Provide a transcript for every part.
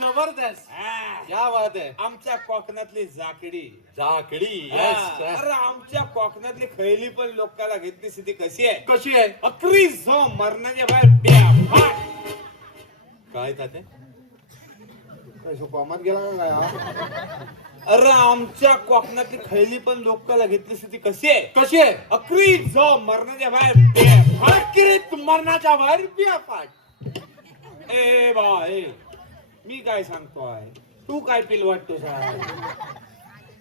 जबरदस्त. क्या बात आहे. आमच्या कोकणातली जाकडी झाकडी. अरे आमच्या कोकणातली खैली पण लोकांना घेतली स्थिती कशी आहे? कशी आहे? अकरी झो मरणाच्या बाहेर बेफाट. काय तात्या? काय सोपामात गेला का काय हा? अरे आमच्या कोकणातली खैली पण लोकांना घेतली स्थिती कशी आहे? कशी आहे? अकरी झो मरणाच्या बाहेर बेफाट. अकिरीत मरणाच्या बाहेर बियापाट. ए बाय, मी काय सांगतोय, तू काय पिल वाटतोस?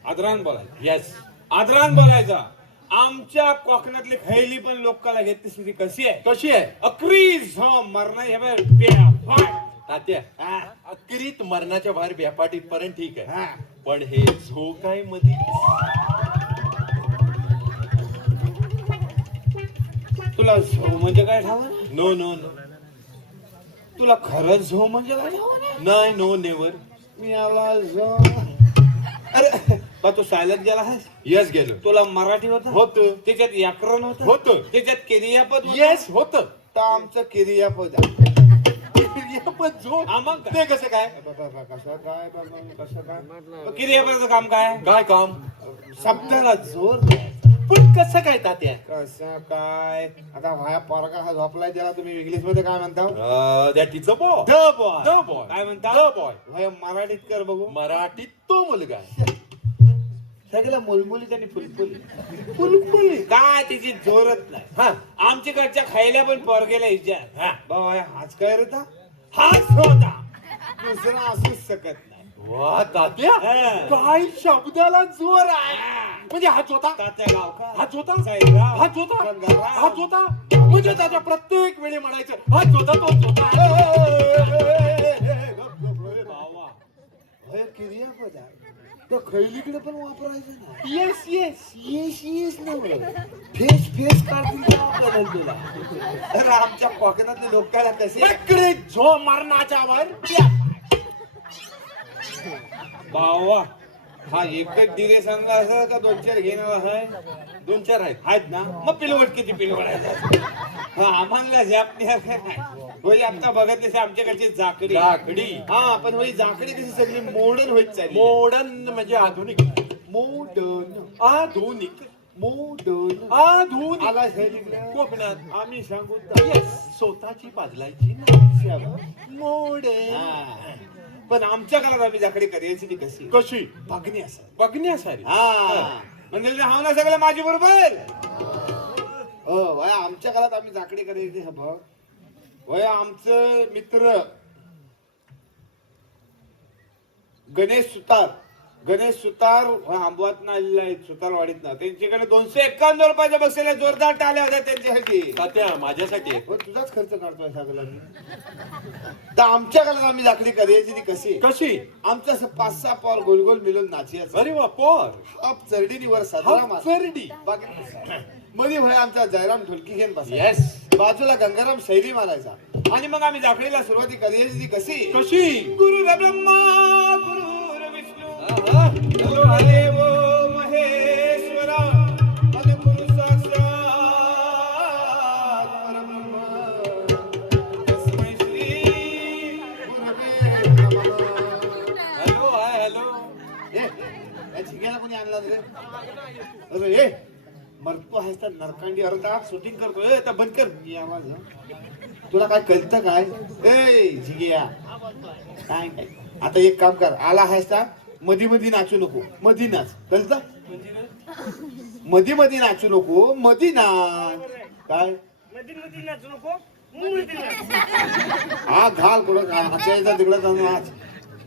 आदरान बोलायचं. येस. आदरान बोलायचा. आमच्या कोकणातली खैली पण लोकांना घेतली स्थिती कशी आहे? कशी आहे? अकरी झो मरणाच्या बाहेर बेफाट. तात्या, अकिरीत मरणाच्या बाहेर बियापाट इथपर्यंत ठीक आहे. हा. पण हे झो काय मध्ये? तुला झो म्हणजे काय ठाव? No no no. तुला खरंच झो म्हणजे काय ठाव? नाही, नो नेवर. मी आला झो. अरे बा तू सायलेंट गेला आहेस. येस गेलो. तुला मराठी होतं? होतं. त्याच्यात व्याकरण होतं? होतं. त्याच्यात क्रियापद होतं? येस होत. तर आमचं क्रियापद झो. मग ते कसं काय? कसं काय बाबा, कसं काय क्रियापदाचं काम काय? काय काम? शब्दाला जोर पण कसं काय तात्या? कसं काय आता माझ्या पोरगा हा झोपलाय त्याला तुम्ही इंग्लिश मध्ये काय म्हणता? That is a boy. The boy. The boy. काय म्हणता? The boy. भाई मराठीत कर बघू. मराठीत तो मुलगा आहे. सगळ्या मुलमुली त्यांनी फुलफुली फुलफुली काय तिची जोरत नाही. हा. आमच्याकडच्या खायला पण पोरगेला विचार. हा. बाबा हाच काय रे ता? हाच होता, दुसरा असूच शकत नाही. वा तात्या, हा. काय शब्दाला जोर आहे. म्हणजे हाच होता. तात्या गावका, हाच होता. साईराव, हाच होता. गंगाराम. हाच होता. म्हणजे त्याच्या प्रत्येक वेळी म्हणायचं हाच होता, तोच होता. बावा. होय क्रियापद आहे. तर खैलीकडे पण वापरायचं ना. Yes yes. येस येस ना फेस फेस काढतील तेव्हा कळेल तुला. अरे आमच्या कोकणातले लोकांना कसे इकडे झो मरणाच्या वर बावा. हा एकच दिरे सांगला असं का दोन चार घेणार आहे? दोन चार आहेत. आहेत ना, मग पिलवट किती पिलवडायचं? हा आम्हाला झॅप होई. आता बघत तसे आमच्याकडची जाकडी. जाकडी. हा पण होई जाकडी कशी सगळी मॉडर्न होत चालली. मॉडर्न म्हणजे आधुनिक. मॉडर्न आधुनिक. मॉडर्न आधुनिक. आला सैनिक कोकणात आम्ही सांगू येस स्वतःची बाजलायची हा. पण आमच्या काळात आम्ही जाकडी करायची ती कशी? कशी? बघणी असं. बघण्यासारी. हा म्हणजे हाव ना सगळं माझी बरोबर. हो वय आमच्या काळात आम्ही जाकडी करायची बघ. वय आमचं मित्र गणेश सुतार आंबवात ना आलेला आहे, सुतारवाडीत ना. त्यांच्याकडे 251 रुपयाच्या बसलेल्या जोरदार टाळ्या होत्या त्यांच्यासाठी. तात्या माझ्यासाठी हो तुझाच खर्च काढतोय सगळं मी. तर आमच्या काळात आम्ही जाकडी करायची ती कशी? कशी? आमचं असं 5-6 पाऊल गोल गोल मिळून नाचायचं. अरे वा पोर. अप चरडीवर साजरा मास. चरडी. मध्ये होय आमचा जयराम ढोलकी घेऊन बसायचा. येस. बाजूला गंगाराम शैली मारायचा. आणि मग आम्ही जाकडीला सुरुवाती करायची ती कशी? कशी? गुरु ब्रह्मा गुरु विष्णू हॅलो देव महेश्वरा आणि गुरु साक्षात परब्रह्म तस्मै श्री गुरवे नमः. Hello hi hello. या झिग्याला कोणी आणला रे? अरे ए मरतो आहेस तर नरकांडी अर्धा शूटिंग करतोय. आता बंद कर ही आवाज. तुला काय कळतं काय? ए झिग्या काय काय आता एक काम कर. आला आहेस तर मधी मधी नाचू नको. मधी नाच कळतं? मधी मधी नाचू नको. मधी नाच. काय हा घाल कुठं आचायचा तिकडं जाऊन नाच.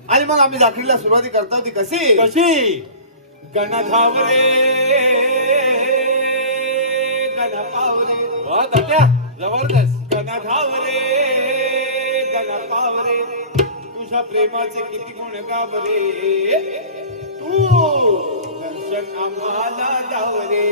आणि मग आम्ही जाखरीला सुरुवाती करता होती कशी? कशी? गणधावरे गणपावरे. वा तात्या जबरदस्त. गणधावरे गणपावरे तुझ्या प्रेमाचे किती गुण गावरे. तू दर्शन आम्हाला दावरे.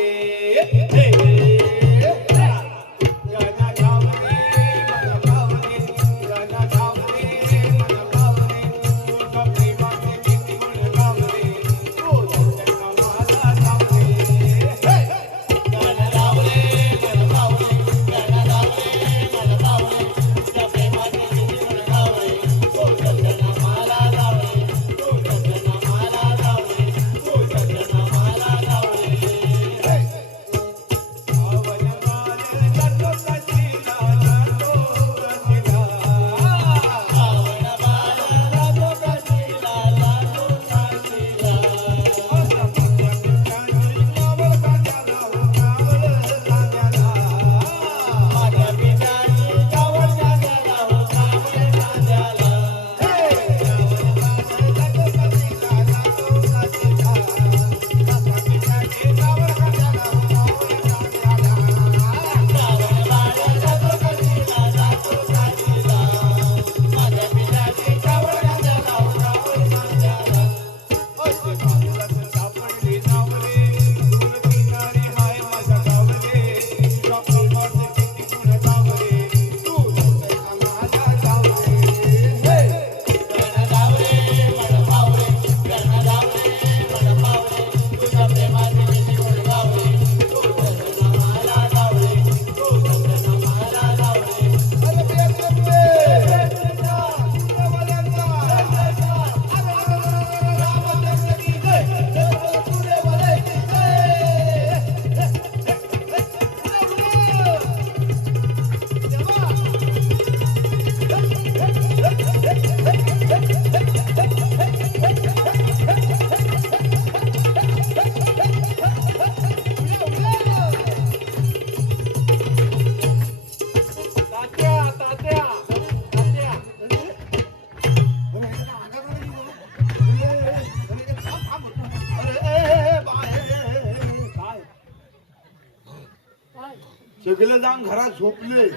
जाऊन घरात झोपले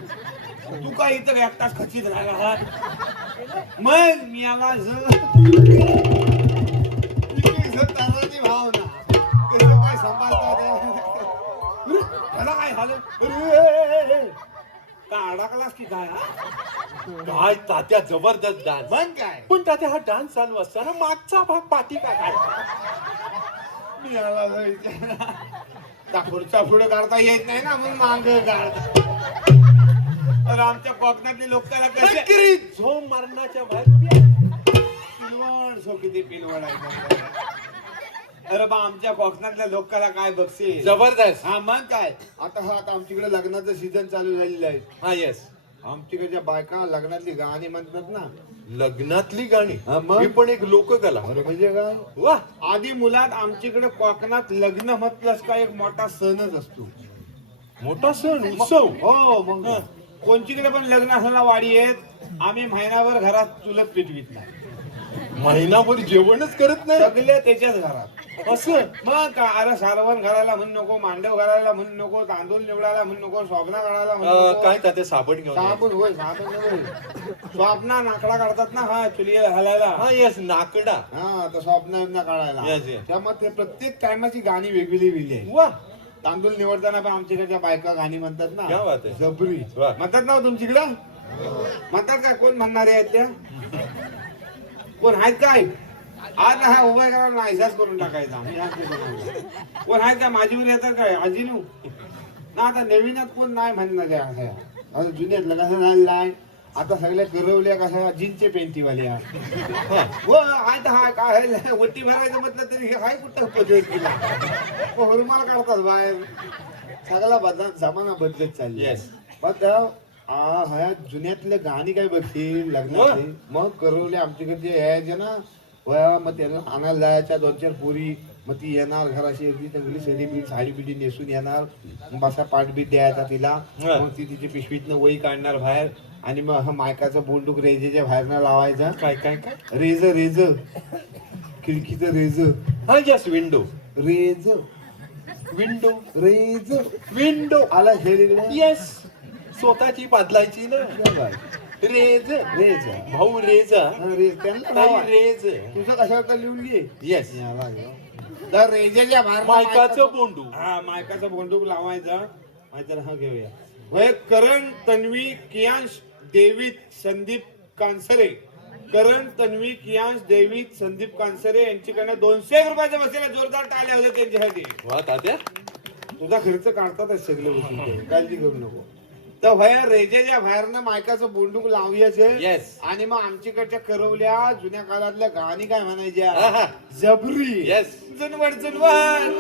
तू काय इथं एकटाच खचित राहिला आहात मग मी आवाज ताराची भावना कसं काय सांभाळतात त्याला काय झालं अरे का अडकलास की काय हा? काय तात्या जबरदस्त डान्स. मग काय पण तात्या हा डान्स चालू असताना मागचा भाग पाठी का काय? मी आवाज विचार पुढचा पुढे काढता येत नाही ना मग मांग काढता तर आमच्या कोकणातले लोक त्याला कसे नक्की झोम मारण्याच्या बाहेर पिलवण सो किती पिलवण आहे अरे बा आमच्या कोकणातल्या लोकांना काय बक्षीस जबरदस्त. हा मग काय आता आमच्याकडे लग्नाचं सीझन चालू झालेलं आहे हा येस. आमच्याकडच्या बायका लग्नातली गाणी म्हणतात ना लग्नातली गाणी हा, मग? ही पण एक लोककला. अरे म्हणजे काय वा आधी मुलात आमच्याकडे कोकणात लग्न म्हटलंच का एक मोठा सणच असतो मोठा सण उत्सव. हो मग हं. कोणतीकडे पण लग्न असताना वाडी येत आम्ही महिनाभर घरात चुलत पेटवीत नाही महिनाभर जेवणच करत नाही सगळे त्याच्याच घरात असं. मग का अरे सारवण घालायला म्हणू नको मांडव घालायला म्हणू नको तांदूळ निवडायला म्हणू नको स्वप्ना काढायला म्हणू नको काय तात्या साबण घेऊन ये. साबण होय साबण होय स्वप्ना नाकडा काढतात ना हा चुली घालायला हा येस नाकडा. हा तर स्वप्न काढायला Yes, yes. त्यामुळे ते प्रत्येक टायमाची गाणी वेगवेगळी वेगळी आहे वा तांदूळ निवडताना पण आमच्याकडच्या बायका गाणी म्हणतात क्या बात ना आहे. जबरी वा. म्हणतात ना हो तुमच्याकडं म्हणतात का कोण म्हणणारे आहेत त्या कोण आहेत काय आज ना हा उभा करा नाहीसाच करून टाकायचा आम्ही आज ते बनवलं. कोण आहेत का माझीवर येतात काय आजीनू ना आता नवीनात कोण नाही म्हणणार आहे असं आता जुन्यातलं कसं झालेलं आता सगळ्या करवल्या कशा जीनचे पेंटीवाल्या हो आहेत हा काय वट्टी भरायचं म्हटलं तरी हे हाय कुठं पद्धतीला हुरमाल काढतात बाहेर सगळा बदल जमाना बदलत चालली Yes. मग ह्या जुन्यातले गाणी काय बघतील लग्नातले मग करवले आमच्याकडे यायचे ना वया मग त्याला आणायला जायच्या 2-4 पोरी मग ती येणार घराशी अगदी चांगली साडी बिडी नेसून येणार मग बसा पाठबीट द्यायचा तिला मग ती तिची पिशवीतनं वही काढणार बाहेर आणि मग हा मायकाचं बोंडूक रेजेच्या बाहेरनं लावायचा काय काय काय रेज खिडकीचं रेज हा येस विंडो रेज विंडो रेज विंडो आला हेरिकडे येस स्वतःची बदलायची ना रेज रेज भाऊ रेज रेज त्यांना लावा. रेज तुझं कशावर तर लिहून घे येस याला घेऊ. तर रेजेच्या बाहेर मायकाचं बोंडू हा मायकाचा बोंडूक लावायचा नाहीतर हा घेऊया वय करण तन्वी कियांश देवित संदीप कांसरे करण तन्वी कियांश देवित संदीप कांसरे यांच्याकडनं 200 रुपयाच्या बसलेल्या जोरदार टाळ्या होत्या त्यांच्यासाठी वा तात्या तुझा खर्च काढतातच सगळे वसूल काळजी करू नको तर भया रेजेच्या बाहेरनं मायकाचं बोंडूक लावूयाचे Yes. आणि मग आमच्याकडच्या करवल्या जुन्या काळातल्या गाणी काय आहा. म्हणायच्या जबरी येस जुनवड जुनवड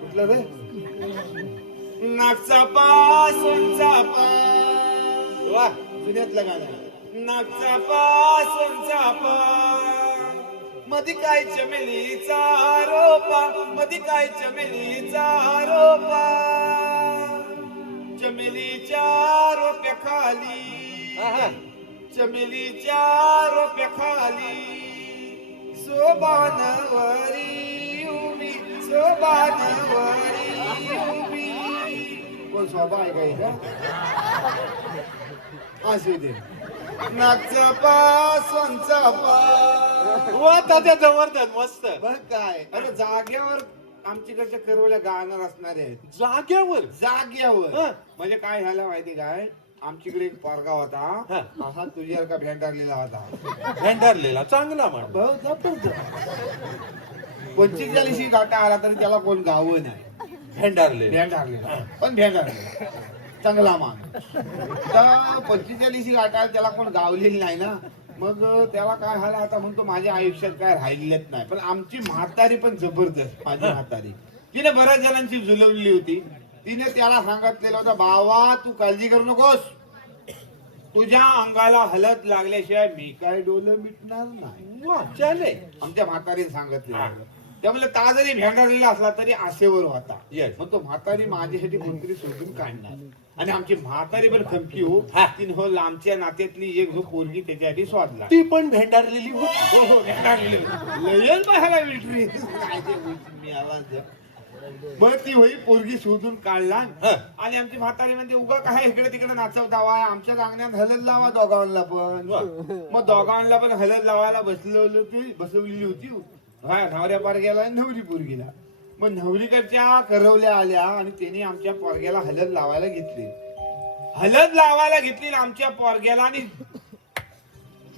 कुठलं रे नागचा पा सोनचा पा वा जुन्यातलं गाणं नागचा पा सोनचा पा मधी काय चमेलीचा रोपा मधी काय चमेलीचा रोपा चमेलीच्या रोप्या खाली आहा. चमेलीच्या रोप्या खाली सोबानवरी उभी सोबानवरी उभी कोण स्वभाव आहे काही का असू दे नागचा पा सोनचा पा वा तात्या जबरदस्त मस्त बघ काय अरे जाग्यावर आमच्याकडच्या करवल्या गाणार असणारे आहेत जाग्यावर जाग्यावर हं. म्हणजे काय झालं माहिती काय आमच्याकडे एक पोरगा होता हं. असा तुझ्यासारखा भेंडारलेला होता भेंडारलेला चांगला माणूस भाऊ जबरदस्त. 45 गाठा आला तरी त्याला कोण गावं नाही भेंडारलेला भेंडारलेला पण भेंडारलेला चांगला माणूस तर 45 गाठा आला त्याला कोण गावलेली नाही ना मग त्याला काय झालं आता म्हणतो माझ्या आयुष्यात काय राहिलेच नाही पण आमची म्हातारी पण जबरदस्त माझी म्हातारी तिने बऱ्याच जणांची झुलवली होती तिने त्याला सांगितलेलं होतं बाबा तू काळजी करू नकोस तुझ्या अंगाला हलत लागल्याशिवाय मी काय डोलं मिटणार नाही वा चाले आमच्या म्हातारीने सांगितलं त्यामुळे ता जरी भेंडारलेला असला तरी आशेवर होता Yes. मग तो म्हातारी माझ्यासाठी कोणतरी शोधून काढणार आणि आमची म्हातारी पण खमकी हो हा. तीन हो लांबच्या नात्यातली एक जो पोरगी त्याच्यासाठी स्वादला ती पण भेंडारलेली होती हो हो भेंडारलेली होती. लयच पाहायला विटरी काय ते मी आवाज मग ती होई पोरगी शोधून काढला हा. आणि आमची म्हातारी म्हणजे उगा काय इकडे तिकडे नाचवतावा आमच्या अंगणात हलत लावा दोघांना पण वा. मग दोघांना पण हलत लावायला बसवलेली होती हा नवऱ्या पोरग्याला आणि नवरी पोरगीला. मग नवरीकडच्या करवल्या आल्या आणि त्यांनी आमच्या पोरग्याला हलत लावायला घेतली आणि आमच्या पोरग्याला आणि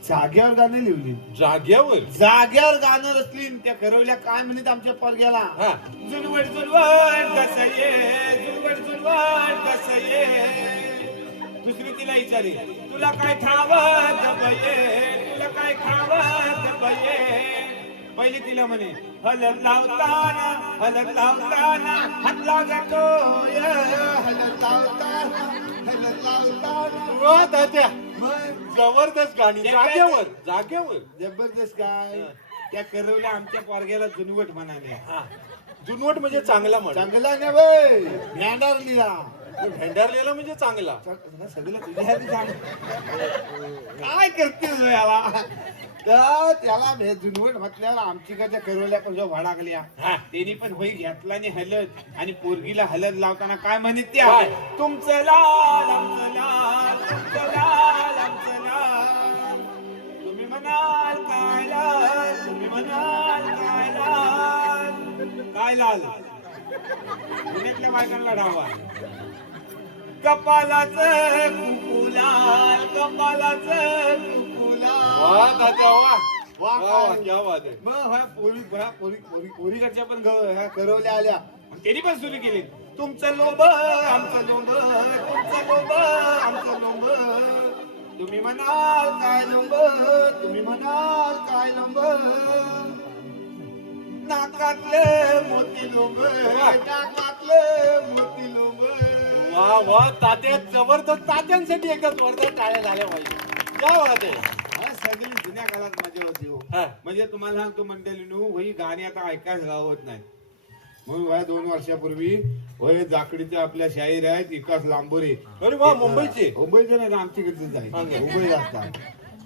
जाग्यावर गाणं लिहिली. जाग्यावर गाणं रचली आणि त्या करवल्या काय म्हणत आमच्या पोरग्याला हा. जुनवट जुनवट कसये जुनवट जुनवट कसये. दुसरी तिला विचारली तुला काय खावं गबये तुला काय खावं गबये. पहिली तिला म्हणे हलत लावताना हात लागतोय हलत लावताना वा तात्या मग जबरदस्त गाणी जागेवर जबरदस्त काय त्या करवल्या आमच्या पोरग्याला जुनवट म्हणाले. हा. जुनवट म्हणजे चांगला म्हण. चांगला नाही बाई भेंडार लिहा भेंडारलेला म्हणजे चांगला. सगळं तुझ्या हाती सांग. काय करतेस याला तर त्याला जुनवट म्हटल्यावर आमची का त्या करवल्या कसं भडाकल्या त्यांनी पण होई घेतला आणि हलत आणि पोरगीला हलत लावताना काय म्हणत त्या काय? तुमचं लाल आमचं लाल तुमचं लाल आमचं लाल. तुम्ही म्हणाल काय लाल तुम्ही म्हणाल काय लाल. काय लाल पुण्यातल्या बायकांना डावा कपालाचं कुकू लाल कपालाचं कुकू लाल. वा तात्या वा वा, वा काय? क्या बात आहे. मग ह्या पोरीकडच्या पण ह्या करवल्या आल्या त्यांनी पण सुरू केली तुमचं लोभ आमचं लोभ तुमचं लोभ आमचं लोभ. तुम्ही म्हणाल काय लोभ तुम्ही म्हणाल काय लोभ. नाकातले मोती लोभ नाकातले मोती लोभ. वा वा तात्या जबरदस्त. तात्यांसाठी एकदा जोरदार टाळ्या झाल्या पाहिजे. क्या बात आहे. हा, सगळी जुन्या काळात मजा होती हो. हा. म्हणजे तुम्हाला सांगतो मंडळीनो ही गाणी आता ऐकायला गावत नाही. म्हणून वया 2 वर्षापूर्वी वय जाकडीच्या आपल्या शाहीर आहेत विकास लांबोरे. अरे वा मुंबईचे. मुंबईचे नाही आमच्याकडचे हा, आहे काय? मुंबई असतात.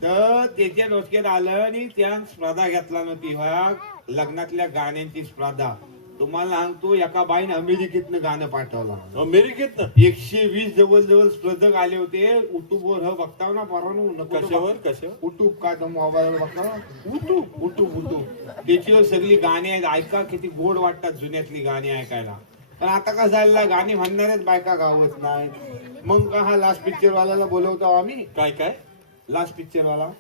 तर त्याच्या डोसक्यात आलं आणि त्या स्पर्धा घेतला नव्हती ह्या लग्नातल्या गाण्यांची स्पर्धा. तुम्हाला सांगतो एका बाईने अमेरिकेतनं गाणं पाठवलं. अमेरिकेत ना 120 जवळ स्पर्धक आले होते. युट्यूबवर बघताव ना परवानू कशावर युट्यूब काय तो मोबाईल बघता युट्यूब त्याच्यावर सगळी गाणी आहेत. ऐका किती गोड वाटतात जुन्यातली गाणी ऐकायला. पण आता कसं झालं गाणी म्हणणारेच बायका गावत नाही. मग का हा लास्ट पिक्चर वाल्याला बोलवतो आम्ही. काय लास्ट पिक्चर वाला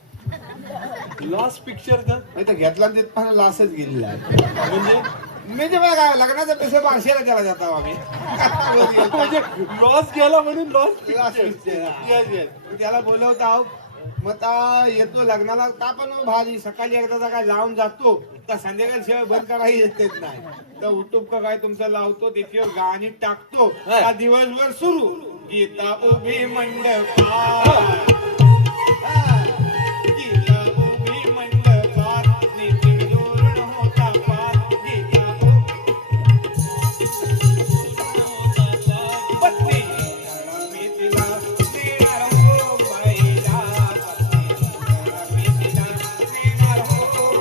लास्ट पिक्चर का नाही तर घेतला आणि ते पण लास्टच गेलेला आहे. म्हणजे बघा काय लग्नाचा पैसे 500ला त्याला जातो आम्ही. म्हणजे लॉस गेला म्हणून loss Last picture. picture. Yes, yes. त्याला बोलवतो आहो. मग आता येतो लग्नाला का पण भारी सकाळी एकदा काय लावून जातो तर संध्याकाळी शिवाय बंद करायला येत नाही. तर युट्यूब का काय तुमचं लावतो त्याच्यावर गाणी टाकतो का दिवसभर सुरू गीता उभी मंडपात गीता उभी मंडपात नितीन जोरण होता पार गीता पत्नी मी तिला नेणार हो बाईला मी तिला नेणार हो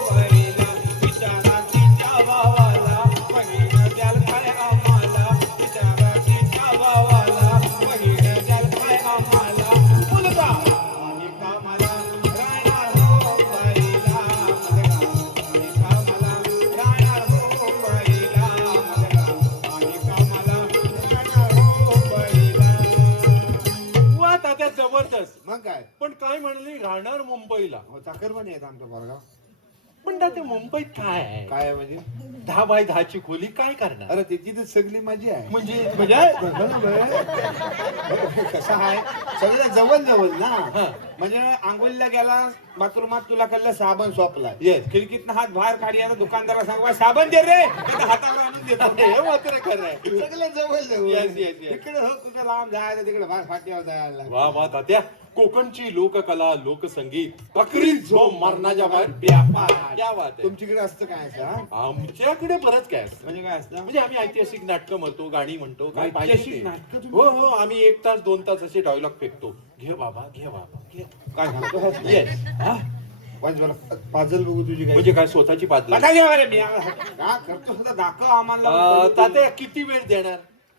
बाईला विचारा तिच्या भावाला बहीण द्याल काय आम्हाला विचारा तिच्या भावाला बहीण द्याल काय आम्हाला मुलगा आणि कामाला राहणार हो बाईला मुलगा आणि कामाला राहणार हो बाईला मुलगा आणि कामाला राहणार हो बाईला. वा तात्या जबरदस्त. मग काय पण काय म्हणली राहणार मुंबईला. चाकरमानी आहेत आमचा पोरगा. पण तात्या मुंबईत काय आहे. काय आहे म्हणजे 10 बाय 10 ची खोली काय करणार. अरे त्याची तर सगळी माझी आहे. म्हणजे कसं आहे सगळं जवळ ना. हा. म्हणजे आंघोळीला गेला बाथरूमात तुला कळलं साबण सोपला Yes. खिडकीतनं हात बाहेर काढी आता दुकानदाराला सांगवा साबण दे रे नाहीतर हातावर आणून देतो. हे मात्र खरं आहे. सगळं जवळ Yes, yes, yes. तिकडे हो कुठं लांब जायचं तिकडे बाहेर फाट्यावर जायला. वा वा तात्या कोकणची लोककला लोकसंगीत बकरी झोम मरणाच्या बाहेर व्यापार. क्या बात आहे. तुमच्याकडे असतं काय असं हा? आमच्याकडे बरंच काय असतं. म्हणजे काय असतं म्हणजे आम्ही ऐतिहासिक नाटकं म्हणतो गाणी म्हणतो काय पाहिजे ऐतिहासिक ते. नाटकं तुम्ही- हो हो आम्ही 1 तास 2 तास असे डायलॉग फेकतो. घे बाबा घे बाबा घे. काय सांगतो येस वाज बरं पाजल बघू तुझी काय म्हणजे काय स्वतःची बाजू बघा घ्या बरं, मी का करतो सुद्धा दाखव आम्हाला. तात्या किती वेळ देणार?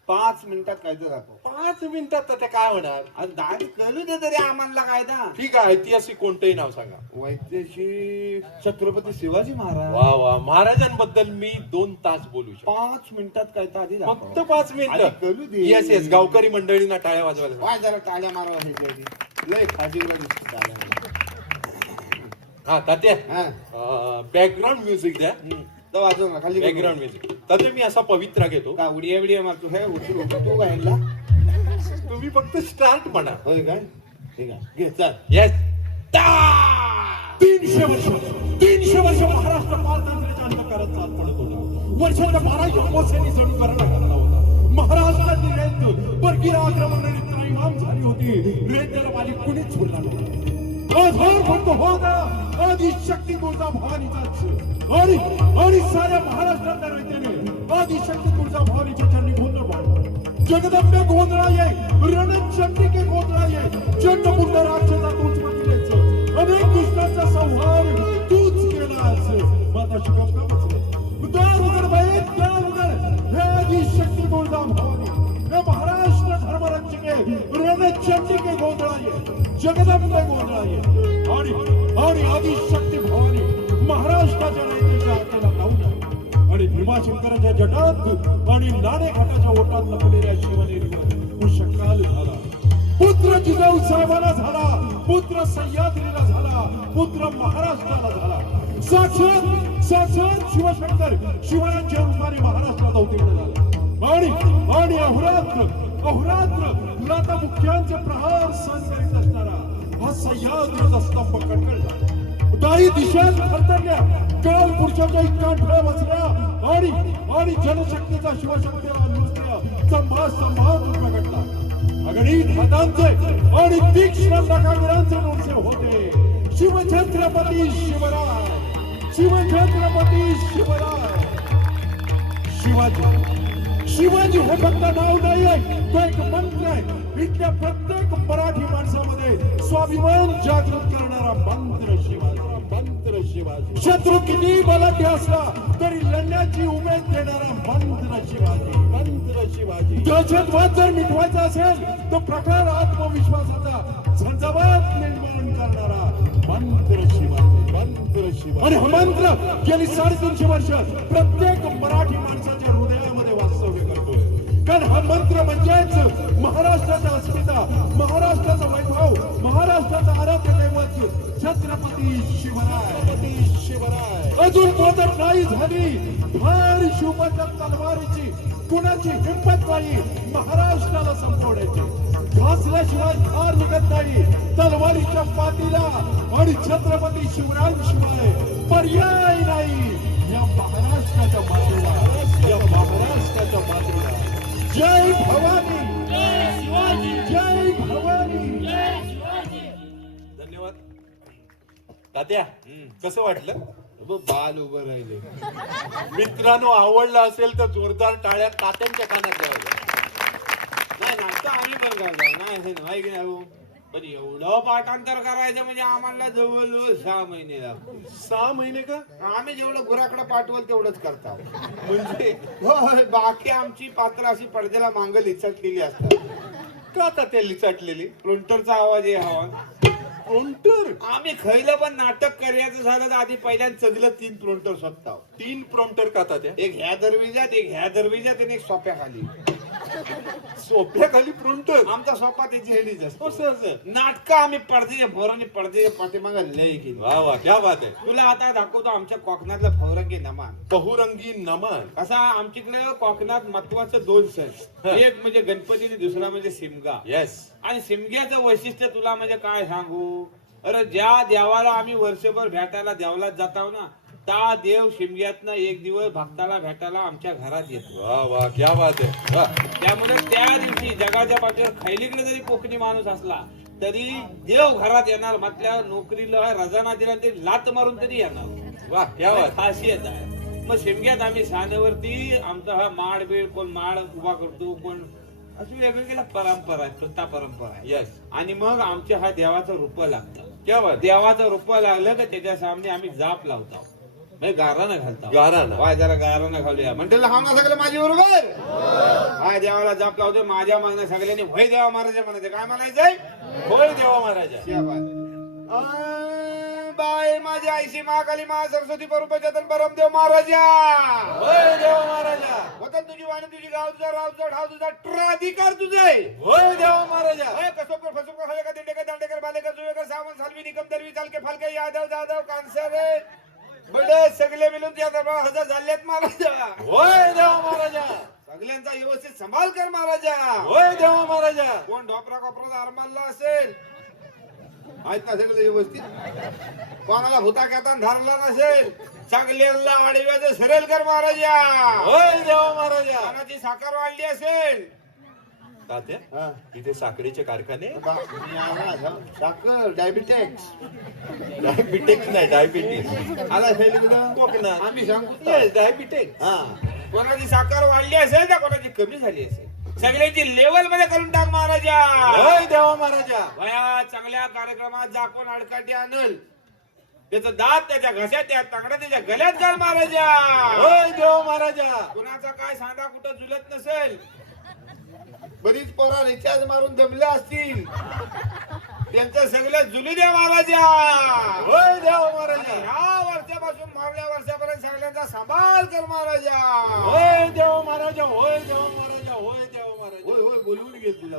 5 मिनिटात काय तर दाखव. 5 मिनिटात तात्या काय होणार? अरे दाद कळू दे तरी आम्हाला कायदा. ठीक आहे, ऐतिहासिक कोणतंही नाव सांगा. वैद्यशी छत्रपती शिवाजी महाराज. वा वा, महाराजांबद्दल मी 2 तास बोलू शकतो. 5 मिनिटात काय तर आधी दाखव. फक्त 5 आधी मिनिटं. कळू दे. येस येस, गावकरी मंडळींना टाळ्या वाजवायला सांगा. वाय जरा टाळ्या मारा ह्याच्या आधी. लय फाजीला दिसतो टाळ्या. हा तात्या, हा. बॅकग्राऊंड म्युझिक द्या. तर वाजव ना खाली बॅकग्राऊंड म्युझिक. तात्या मी असा पवित्रा घेतो, का उडिया बिडिया मारतो हे उठू गायला. तुम्ही फक्त स्टार्ट म्हणा. होय काय ठीक आहे घे चल. येस. 300 वर्ष महाराष्ट्र पारतंत्र्याच्या अंधकारात चाल पडत होता. वर्षाच्या 12 कोसांनी जणू करडा घातला होता. महाराष्ट्रातील रयत परकीय आक्रमणाने त्रैमाम झाली होती. रयतेला मालिक कुणीच सोडला नव्हता. आधार फक्त होता आदिशक्ती तुळजाभवानीचाच. आणि साऱ्या महाराष्ट्रातल्या रयतेने आदिशक्ती तुळजाभवानीच्या चरणी गोंधळ वाढला. जगदंबे गोंधळाये, रणचंडिके गोंधळाये, चंडमुंड राक्षसा तूच बघितलेच. अनेक दुष्टांचा संहार तूच केलास. माता शिकवत दार उघड बाई, दार उघड. हे आदिशक्ती तुळजाभवानी, हे महाराष्ट्र धर्मरक्षके, रणचंडिके गोंधळाये, जगदंबे गोंधळाये. आणि आदिशक्ती भवानी महाराष्ट्राच्या रयतेच्या आकेला लावून आहे. आणि भीमाशंकराच्या जटात आणि नाणेघाटाच्या ओटात लपलेल्या शिवनेरीवर उषकाल झाला. पुत्र जिजाऊ साहेबाला झाला, पुत्र सह्याद्रीला झाला, पुत्र महाराष्ट्राला झाला. साक्षात शिवशंकर शिवराज्य रूपाने महाराष्ट्रात अवतीर्ण झाला. आणि अहोरात्र तुला मुख्यांचे प्रहार सहन करीत असणारा हा सह्याद्रीचा स्तंभ कडकडला. दाही दिशात थरथरल्या, काल पुरुषाच्या काठळ्या बसल्या. आणि जनशक्तीचा शिवशक्तीला नृत्य संभात प्रगटला. अगणित हातांचे आणि तीक्ष्ण नखाग्रांचे नृत्य होते. शिवछत्रपती शिवराय, शिवछत्रपती शिवराय. शिवाजी हे फक्त नाव नाहीये, तो एक मंत्र आहे. इथल्या प्रत्येक मराठी माणसामध्ये स्वाभिमान जागृत करणारा मंत्र शिवाजी. शत्रू किती बलाढ्य असला तरी लढण्याची उमेद देणारा मंत्र शिवाजी. दहशतवाद जर मिटवायचा असेल तर प्रखर आत्मविश्वासाचा झंझावात निर्माण करणारा मंत्र शिवाजी. आणि हा मंत्र गेली 350 वर्ष प्रत्येक मराठी माणसाच्या हृदयामध्ये वास्तव्य करतोय. कारण हा मंत्र म्हणजेच महाराष्ट्राचा अस्मिता, महाराष्ट्राचा वैभव, महाराष्ट्राचा आराध्य दैवत छत्रपती शिवराय. अजून मदत नाही झाली फार शिवबाच्या तलवारीची. कुणाची हिंमत नाही महाराष्ट्राला संपवण्याची. घासल्याशिवाय फार निघत नाही तलवारीच्या पाठीला. आणि छत्रपती शिवरायांशिवाय पर्याय नाही या महाराष्ट्राच्या मातीला, या महाराष्ट्राच्या मातीला. जय भवानी, जय भवानी. धन्यवाद. तात्या, कसं वाटलं? बाल उभं राहिले. मित्रांनो, आवडला असेल तर जोरदार टाळ्या तात्यांच्या कानात द्याव्या. नाही नाचतो आम्ही पण करतो. नाही हे नाही की नाही हो? पण एवढं पाठांतर करायचं म्हणजे आम्हाला जवळ 6 महिने लागतील. 6 महिने का? आम्ही जेवढं गुराकडे पाठवल तेवढंच करता. म्हणजे होय, बाकी आमची पात्र अशी पडद्याला मांगल इचटलेली असतात. का तात्या लिचाटलेली? प्रोंटरचा आवाज आहे हवा. प्रोंटर? आम्ही खैलं पण नाटक करायचं झालं तर आधी पहिल्यांदा चगलं 3 प्रोंटर स्वतः. 3 प्रोंटर का तात्या? एक ह्या दरवाजात, एक ह्या दरवाजात आणि एक सोप्या खाली. सोप्या खाली प्रोंटर? आमचा सोपा त्याची हेडीच असतो. असं नाटक आम्ही पडद्याच्या भोराने पडद्याच्या पाठीमाग लय केली. वा वा, क्या बात आहे. तुला आता दाखवतो आमच्या कोकणातलं फौरंगी नमान. बहुरंगी नमन. कसा आमच्याकडे कोकणात महत्वाचं 2 सण. एक म्हणजे गणपती आणि दुसरा म्हणजे शिमगा. येस. आणि शिमग्याचं वैशिष्ट्य तुला म्हणजे काय सांगू. अरे ज्या देवाला आम्ही वर्षभर भेटायला देवलात जातो ना, त्या देव शिमग्यातनं एक दिवस भक्ताला भेटायला आमच्या घरात येतो. वा वा, क्या बात आहे. वा. त्यामुळे त्या दिवशी जगाच्या पाठीवर खैलीकडे जरी कोकणी माणूस असला तरी देव घरात येणार. म्हटल्यावर नोकरीला रजा ना दिला तरी लात मारून तरी येणार. वा, क्या बात. खासियत आहे. मग शिमग्यात आम्ही सानेवरती आमचा हा माड बीड, कोण माड उभा करतो, कोण अशी वेगवेगळ्या परंपरा आहेत, प्रथा परंपरा आहे. येस. आणि मग आमच्या हा देवाचं रूप लागतं. क्या बात देवाचं रूप लागलं का त्याच्या सामने आम्ही जाप लावतो नाही गारानं घालतो गारानं. वाय जरा गारानं घालूया म्हणते हा सगळं माझी बरोबर हाय देवाला जाप लावतो माझ्या मागण्या सगळ्यांनी भय देवा महाराजा म्हणायचं काय म्हणायचंय होय देवा महाराजा. क्या बात बाय माझी आईशी महाकाली महा सरस्वती परमचेतन परमदेव महाराजा होय देवा महाराजा. वतन तुझी वाणी तुझी गाव तुझा राव तुझा ठाव तुझा ट्राधिकार तुझे होय देवा महाराजा. कसोकर फसोकर हवेकर दिंडेकर दांडेकर बालेकर जुवेकर सावंत सालवी निकम दरवी चालके फालके यादव जाधव कांसरे बडे सगळे मिळून त्या दरबार हजर झालेत महाराजा होय देवा महाराजा. सगळ्यांचा व्यवस्थित सांभाळ कर महाराजा होय देवा महाराजा. कोण ढोपरा कोपरा आरमारला असेल आहेत ना सगळे व्यवस्थित कोणाला भूता खेळताना धरला नसेल सगळ्यांना आडव्याचं सरळ कर महाराजा होय देवा महाराजा. कोणाची साखर वाढली असेल तात्या हा. इथे साखरेचे कारखाने साखर डायबिटेक्स डायबिटिक्स नाही डायबिटीस आला फेल कुठं कोकणात. आम्ही सांगतो येस डायबिटिक्स. हा कोणाची साखर वाढली असेल तर कोणाची कमी झाली असेल सगळ्याची लेवल मध्ये करून टाक महाराजा होय देवा महाराजा. वया चांगल्या कार्यक्रमात जाकून अडकाटी आणल त्याचं दात त्याच्या घशात त्या तांगडा त्याच्या गळ्यात घाल महाराजा होय देवा महाराजा. कुणाचा काय सांगा कुठं झुलत नसेल बरीच पोरा रिचार्ज मारून दमल्या असतील त्यांचं सगळं झुलू द्या महाराजा होय देवा महाराजा. ह्या वर्षापासून मागल्या वर्षापर्यंत सगळ्यांचा सांभाळ कर महाराजा होय देवा महाराजा. होय देवा महाराजा. होय देवा महाराजा. होय होय बोलवून गेल तुला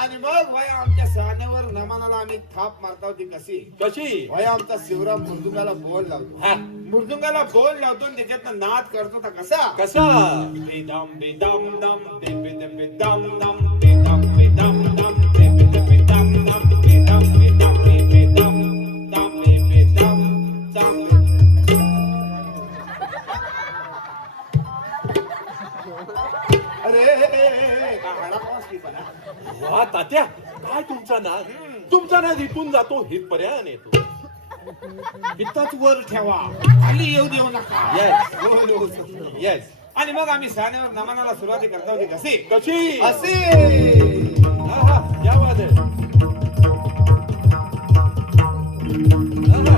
आणि मग वया आमच्या सहनेवर नमानाला आम्ही थाप मारता होती कशी कशी. वया आमचा शिवराम मृदुंगाला बोल लावतो हा. मृदुंगाला बोल लावतो आणि त्याच्यातनं नाद करतो तर कसा कसा. बेदम बेदम दम बेदम बेदम दम बेदम बेदम दम बेदम बेदम दम बेदम बेदम बेदम दम बेदम दम अरे हाडा पाऊस की बना. वा तात्या काय तुमचा नाद. तुमचा नाद इथून जातो हितपर्यंत येतो. इथंच वर ठेवा खाली येऊ देऊ नका येस येस. आणि मग आम्ही सहनेवर नमनाला सुरुवात करता होती कशी कशी. असे आहा, क्या बात है. आहा.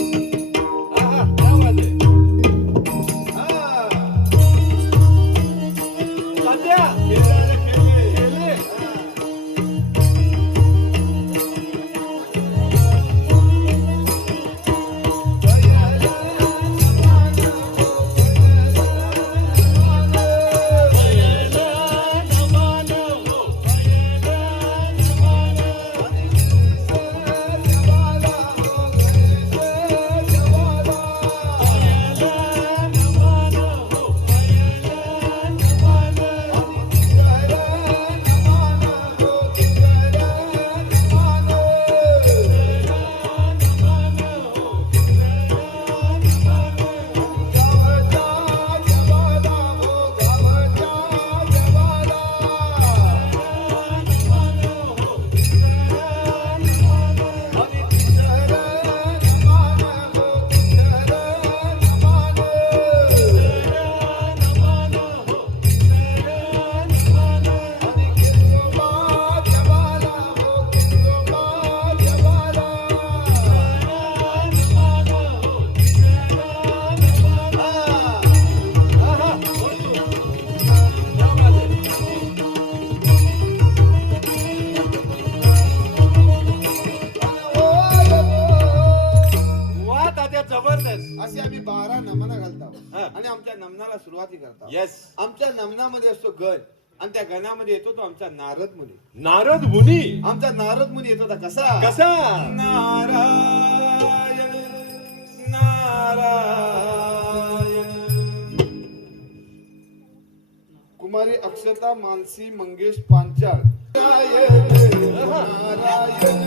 आहा, क्या बात है. तात्या, खेळले. जबरदस्त. असे आम्ही 12 नमना घालतो हा. आणि आमच्या नमनाला सुरुवाती करतो. येस. आमच्या नमनामध्ये असतो गण आणि त्या गणामध्ये येतो तो आमचा नारद मुनी. नारद मुनी. आमचा नारद मुनी येतो होता कसा कसा. नारायण नारायण कुमारी अक्षता मानसी मंगेश पांचाळ. नारायण नारायण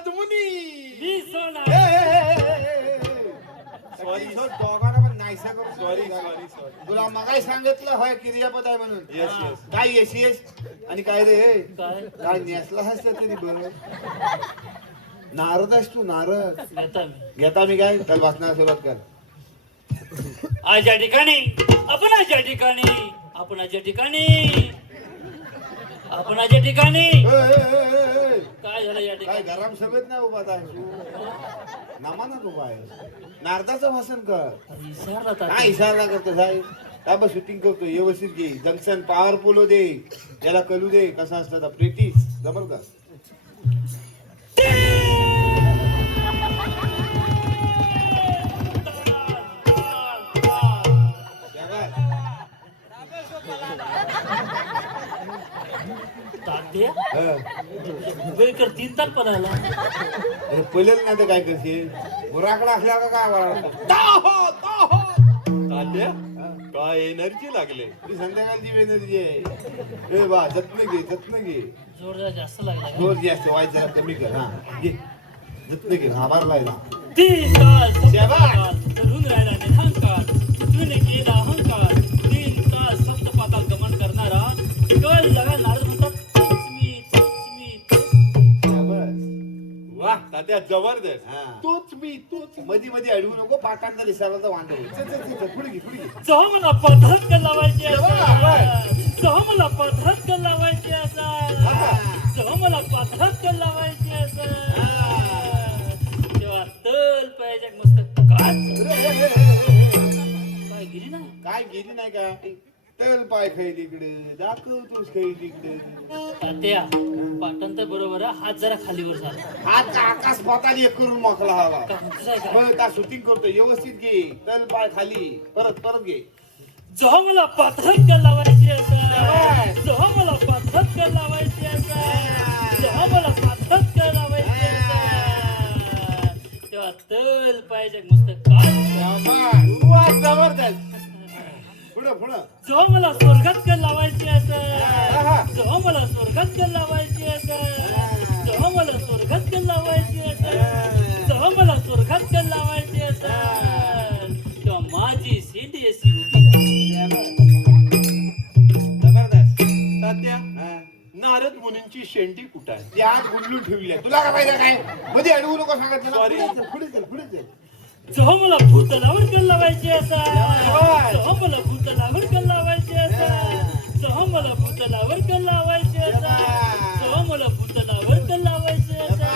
नारद मुनी मी सोना सॉरी दोघांना पण नाहीसा करू सॉरी सॉरी सॉरी तुला मगाही सांगितलं होय क्रियापद आहे म्हणून येस येस काय यश आणि काय रे काय काय नेसला हसला तरी बरं नारद आहेस तू नारद घेता मी घेता मी काय चल वाचनाला सुरुवात कर आज या ठिकाणी आपण आज या ठिकाणी आपण आज या ठिकाणी आपण आज या ठिकाणी काय झालं या काय ठिकाणी गरम सभेत नाही उभा आहे तू नामानात उभा आहे नारदाचं भाषण कर विसरला तात्या. काय इशारा करतो साहेब काय बस शूटिंग करतो व्यवस्थित घे जंक्शन पॉवरफुल हो दे त्याला कळू दे कसा असतात प्रेटीस जबरदस्त तात्या हं. वेळकर 3 तास पण आला अरे पहिलेच नाही तर काय करशील बुराकडा असल्या का काय वाढतो तात्या काय एनर्जी लागले ती संध्याकाळची एनर्जी आहे ए बा जत्न घे जोर जरा जास्त लागला का? जोर जास्त वाईट जरा कमी कर हा घे जत्न घे आभार राहिला 3 तास शाबास. धरून राहिला निहंकार तुने केला अहंकार 3 तास सप्तपाताल गमन करणारा कळ लगा नारद म्हणतात वाह तात्या जबरदस्त हा. तोच मी तोच मध्ये अडवू नको पाटांचा दिसायला तर वांदे होईल. चल, पुढे घे जो मला पदरात का लावायची असा जो मला पदरात का लावायची असा जो मला पदरात का लावायची असा तेव्हा तल पाहिजे मस्त काय गिरी ना काय गेली नाही का तल पाय खाईल इकडे दाखवतोस खाईल इकडे तात्या पाटण तर बरोबर आहे, हात जरा खालीवर झाला हात आकाश पाताली एक करून मोकला हवा का म्हणतेस आहे का? होय का शूटिंग करतो व्यवस्थित घे तल पाय खाली परत घे जो मला पदरात का लावायची असा जो मला पदरात का लावायची असा जो मला पदरात का लावायची असा तेव्हा तल पाहिजे मस्त काय वाह जबरदस्त पुढं जो मला स्वर्गात का लावायची असं जो मला स्वर्गात का लावायची असं जो मला स्वर्गात का लावायची असं जो मला स्वर्गात का लावायची असं तेव्हा माझी शेंडी अशी जबरदस्त तात्या हा. नारद मुनींची शेंडी कुठं आहे ती आज गुंडलून ठेवली आहे तुला काय पाहिजे काय मध्ये अडवू नको सांगत Sorry. पुढे चल जो मला भूतलावर का लावायची असा जो मला भूतलावर का लावायची असा जो मला भूतलावर का लावायची असा जो मला भूतलावर का लावायची असा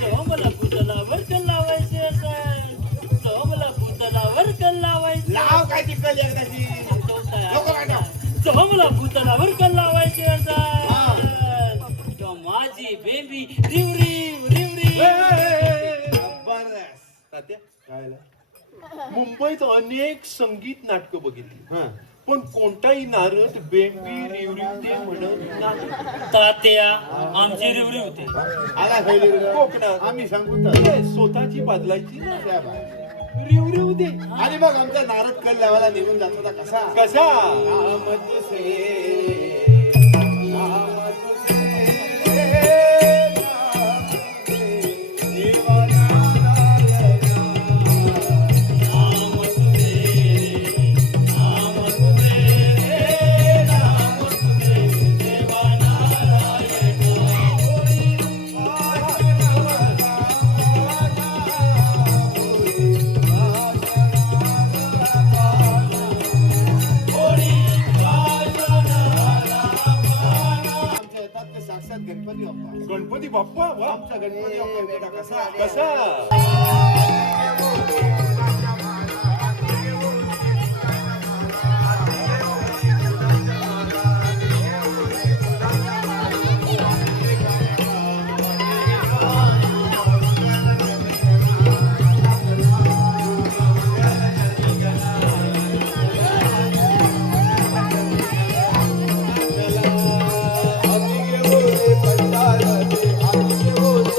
जो मला भूतलावर का लावायची असा जो मला भूतलावर का लावायची लाव काय ती कल एकदाची नको काय लाव. जो मला भूतलावर का लावायची असा हा. तेव्हा माझी बेबी रिव रिव रिव रिव जबरदस्त तात्या काय झालं? मुंबईत अनेक संगीत नाटकं बघितली हा. पण कोणताही नारद बेंबी रिवरिवते म्हणत नाही तात्या आमची रिवरी होती आला खायली रे. कोकणात. आम्ही सांगू तर ए, स्वतःची बदलायची ना त्या बाय. रिवरिव दे आणि मग आमचा नारद कल लावायला निघून जात होता कसा कसा नाम तुझे आमच्या येतात ते साक्षात गणपती बाप्पा गणपती बाप्पा वा आमचा गणपती बाप्पा येतो ना कसा कसा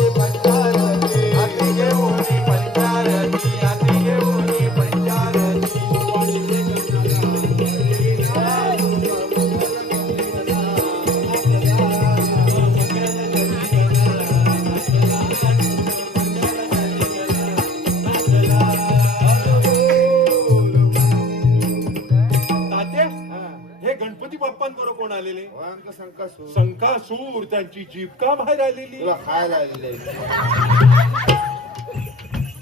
पंचारते आलेले? भयंकर संकासूर. संकासूर, त्यांची जीभ का बाहेर आलेली? तुला खायला आलेले.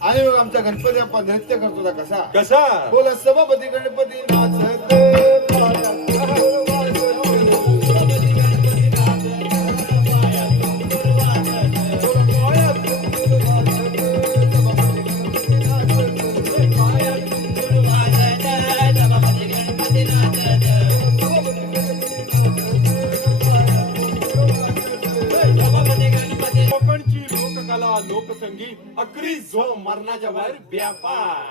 आणि मग आमचा गणपती आपण नृत्य करतो ना कसा कसा? बोला सभापती गणपती नाचत कोकणची लोककला, लोकसंगीत अकरी जो मरणाच्या बाहेर व्यापार.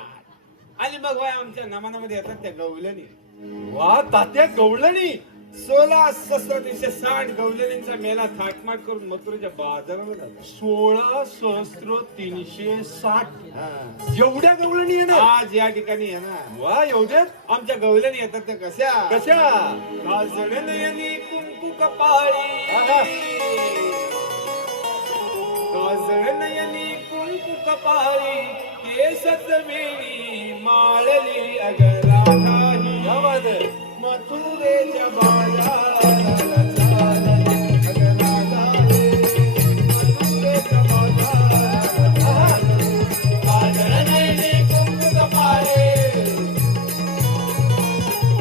आणि मग वय आमच्या नमानामध्ये येतात त्या गवलनी. वा तात्या गवळणी. 16,360 गवलनींचा मेला थाटमाट करून मथुरेच्या बाजाराला जातो. 16,360 एवढ्या गवळणी येणार आज या ठिकाणी आहे ना. वा एवढ्यात आमच्या गवलनी येतात त्या कशा कशा? काजळ नयनी कुंकू कपाळी, काजळ नयनी कुंकू कपाळी, केसत वेणी माळली अगरा नाही. क्या बात है? मथुरेच्या बाजाराला चालली अगरा नाही. मथुरेच्या बाजाराला चालली. काजळ नयनी कुंकू कपाळी,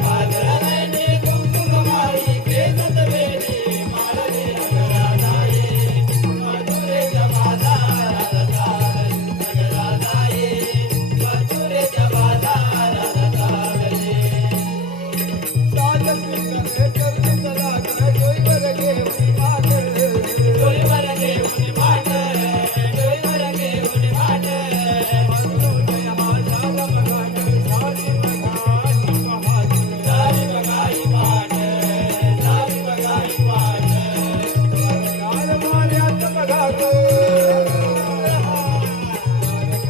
काजळ नयनी कुंकू कपाळी, केसत वेणी माळली अगरा नाही. मथुरेच्या बाजाराला चालली अगरा नाही. मथुरेच्या बाजाराला चालली. डोईवर घेऊन माट, डोईवर घेऊन माट, मथुरेच्या बाजाराला बघाट, सारी बघाई पहाट, सारी बघाई पहाट, सारी बघाई पहाट. कारभाऱ्याचं बघाट,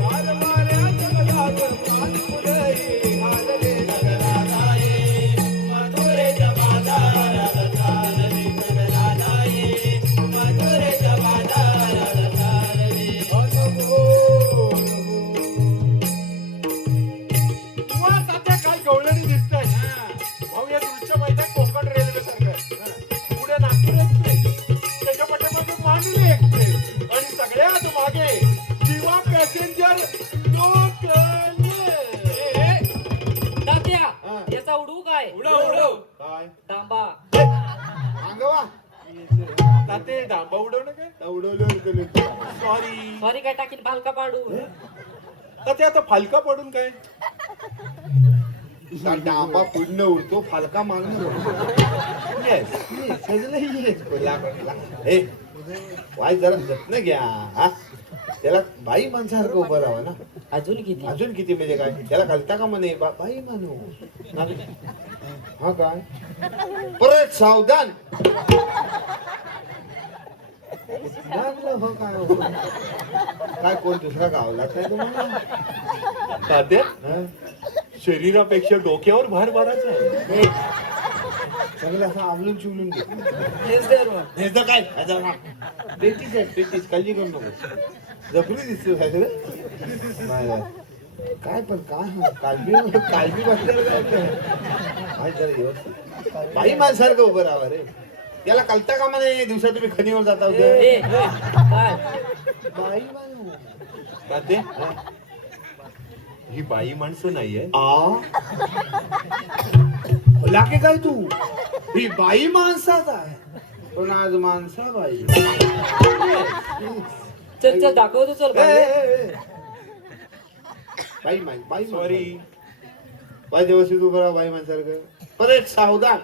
कारभाऱ्याचं बघाट, पानफुलही घालले नगरा नाही. मथुरेच्या बाजाराला चालली नगरा नाही. मथुरेच्या बाजाराला चालली. वा तात्या काय गवळणी दिसतंय. भाऊ या दृश्य माहिती आहे कोकण रेल्वे सारखं. पुढे नागपूर एक्सप्रेस, त्याच्या पाठीमागे मांडवी एक्सप्रेस आणि सगळ्यात मागे दिवा पॅसेंजर लोकल. तात्या याचा उडवू काय? उडव. काय तांबा. अंगवा ताते डांबा उडवणं काय? उडवलं सॉरी सॉरी काय टाकीन भालका पाडू. ताते आता फालका पडून काय? डांबा पूर्ण उडतो फालका मागणं वाय जरा जत्न घ्या हा. त्याला बाई माणसासारखं उभं राहावं ना. अजून किती? अजून किती म्हणजे काय त्याला घालता का म्हणे बाई मानू हा काय परत सावधान लागलं हो काय हो. काय कोण दुसरा गावला काय तुम्हाला तात्या हा? शरीरापेक्षा डोक्यावर भार भरायचा आहे. सगळं असं आवलून चिवलून घे हेच दे रे. हे तर काय पेटीच आहे पेटीच काळजी करू नको जबरी दिसतो सगळं काय पण काय कालबी कालबी बसलेलं काय जरा व्यवस्थित बाई माणसारखं उभं राहा रे. याला कळता का म्हणे दिवसा तुम्ही खणीवर जाता उद्या ए, काय? बाई माणू तात्या ही बाई माणसं नाहीये. लागे काय तू ही बाई माणसाच आहे पण आज माणसा बाई चल चल दाखवतो चल. बाई बाई सॉरी बाई व्यवस्थित उभं राहा बाई माणसारखं परत सावधान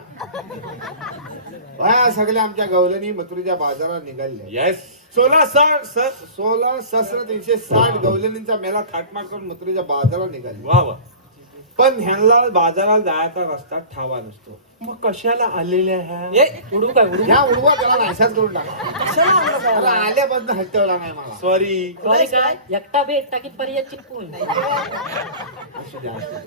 बाया सगळ्या आमच्या गवलनी मथुरेच्या बाजारात निघाल्या. येस 16,360 गवलनींचा मेला थाटमाट करून मथुरेच्या बाजारात निघाले. वा वा. पण ह्यांना बाजाराला जायचा रस्ता ठावा नसतो. मग कशाला आलेल्या ह्या? ए उडू काय उडू? ह्या उडवा त्याला नाशाच करून टाका त्याला आल्यापासून हट्टवला नाही मला सॉरी सॉरी काय? एकटा भेट टाकीत पर्याय चिपकून. असू द्या, असू द्या.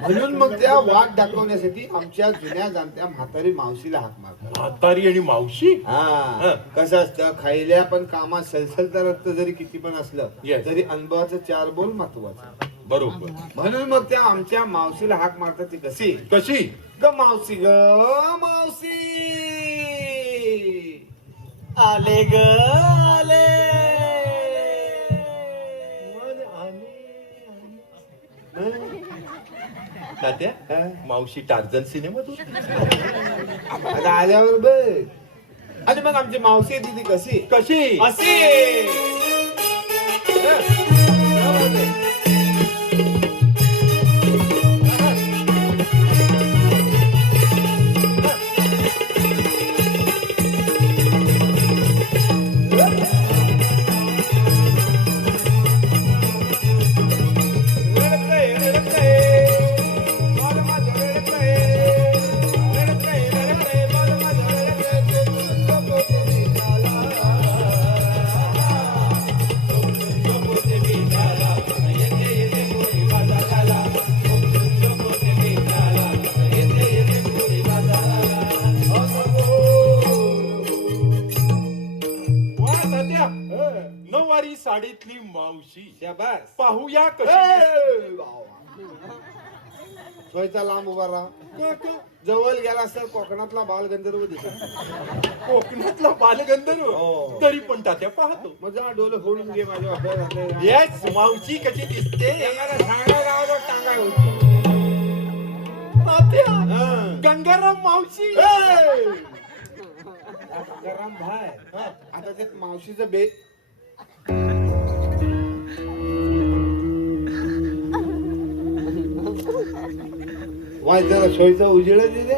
म्हणून मग त्या वाट दाखवण्यासाठी आमच्या जुन्या जाणत्या म्हातारी मावशीला हाक मारतात. म्हातारी आणि मावशी. हा कसं असतं खायल्या पण कामात सलसलता रक्त जरी किती पण असलं Yes. तरी अनुभवाचं 4 बोल महत्वाचं. बरोबर. म्हणून मग त्या आमच्या मावशीला हाक मारतात ती कशी कशी? ग मावशी ग मावशी आले ग आले. तात्या मावशी टार्झन सिनेमातून आता आल्यावर बघ. आणि मग आमची मावशी दिदी कशी कशी अशी वा तात्या नऊवारी साडीतली मावशी शाबास. पाहूया कशी. सोयचा लांब उभा राहा. जवळ गेला तर कोकणातला बालगंधर्व दिसत. कोकणातला बालगंधर्व हो. तरी पण तात्या पाहतो. मग जा डोलं फोडून घे माझ्या वापरात. येस मावशी कशी दिसते सांगा गावाला टांगा होती. तात्या गंगाराम मावशी गरम भाय. आता ते मावशीचं बे वाय जरा सोयीचा उजेड दिले.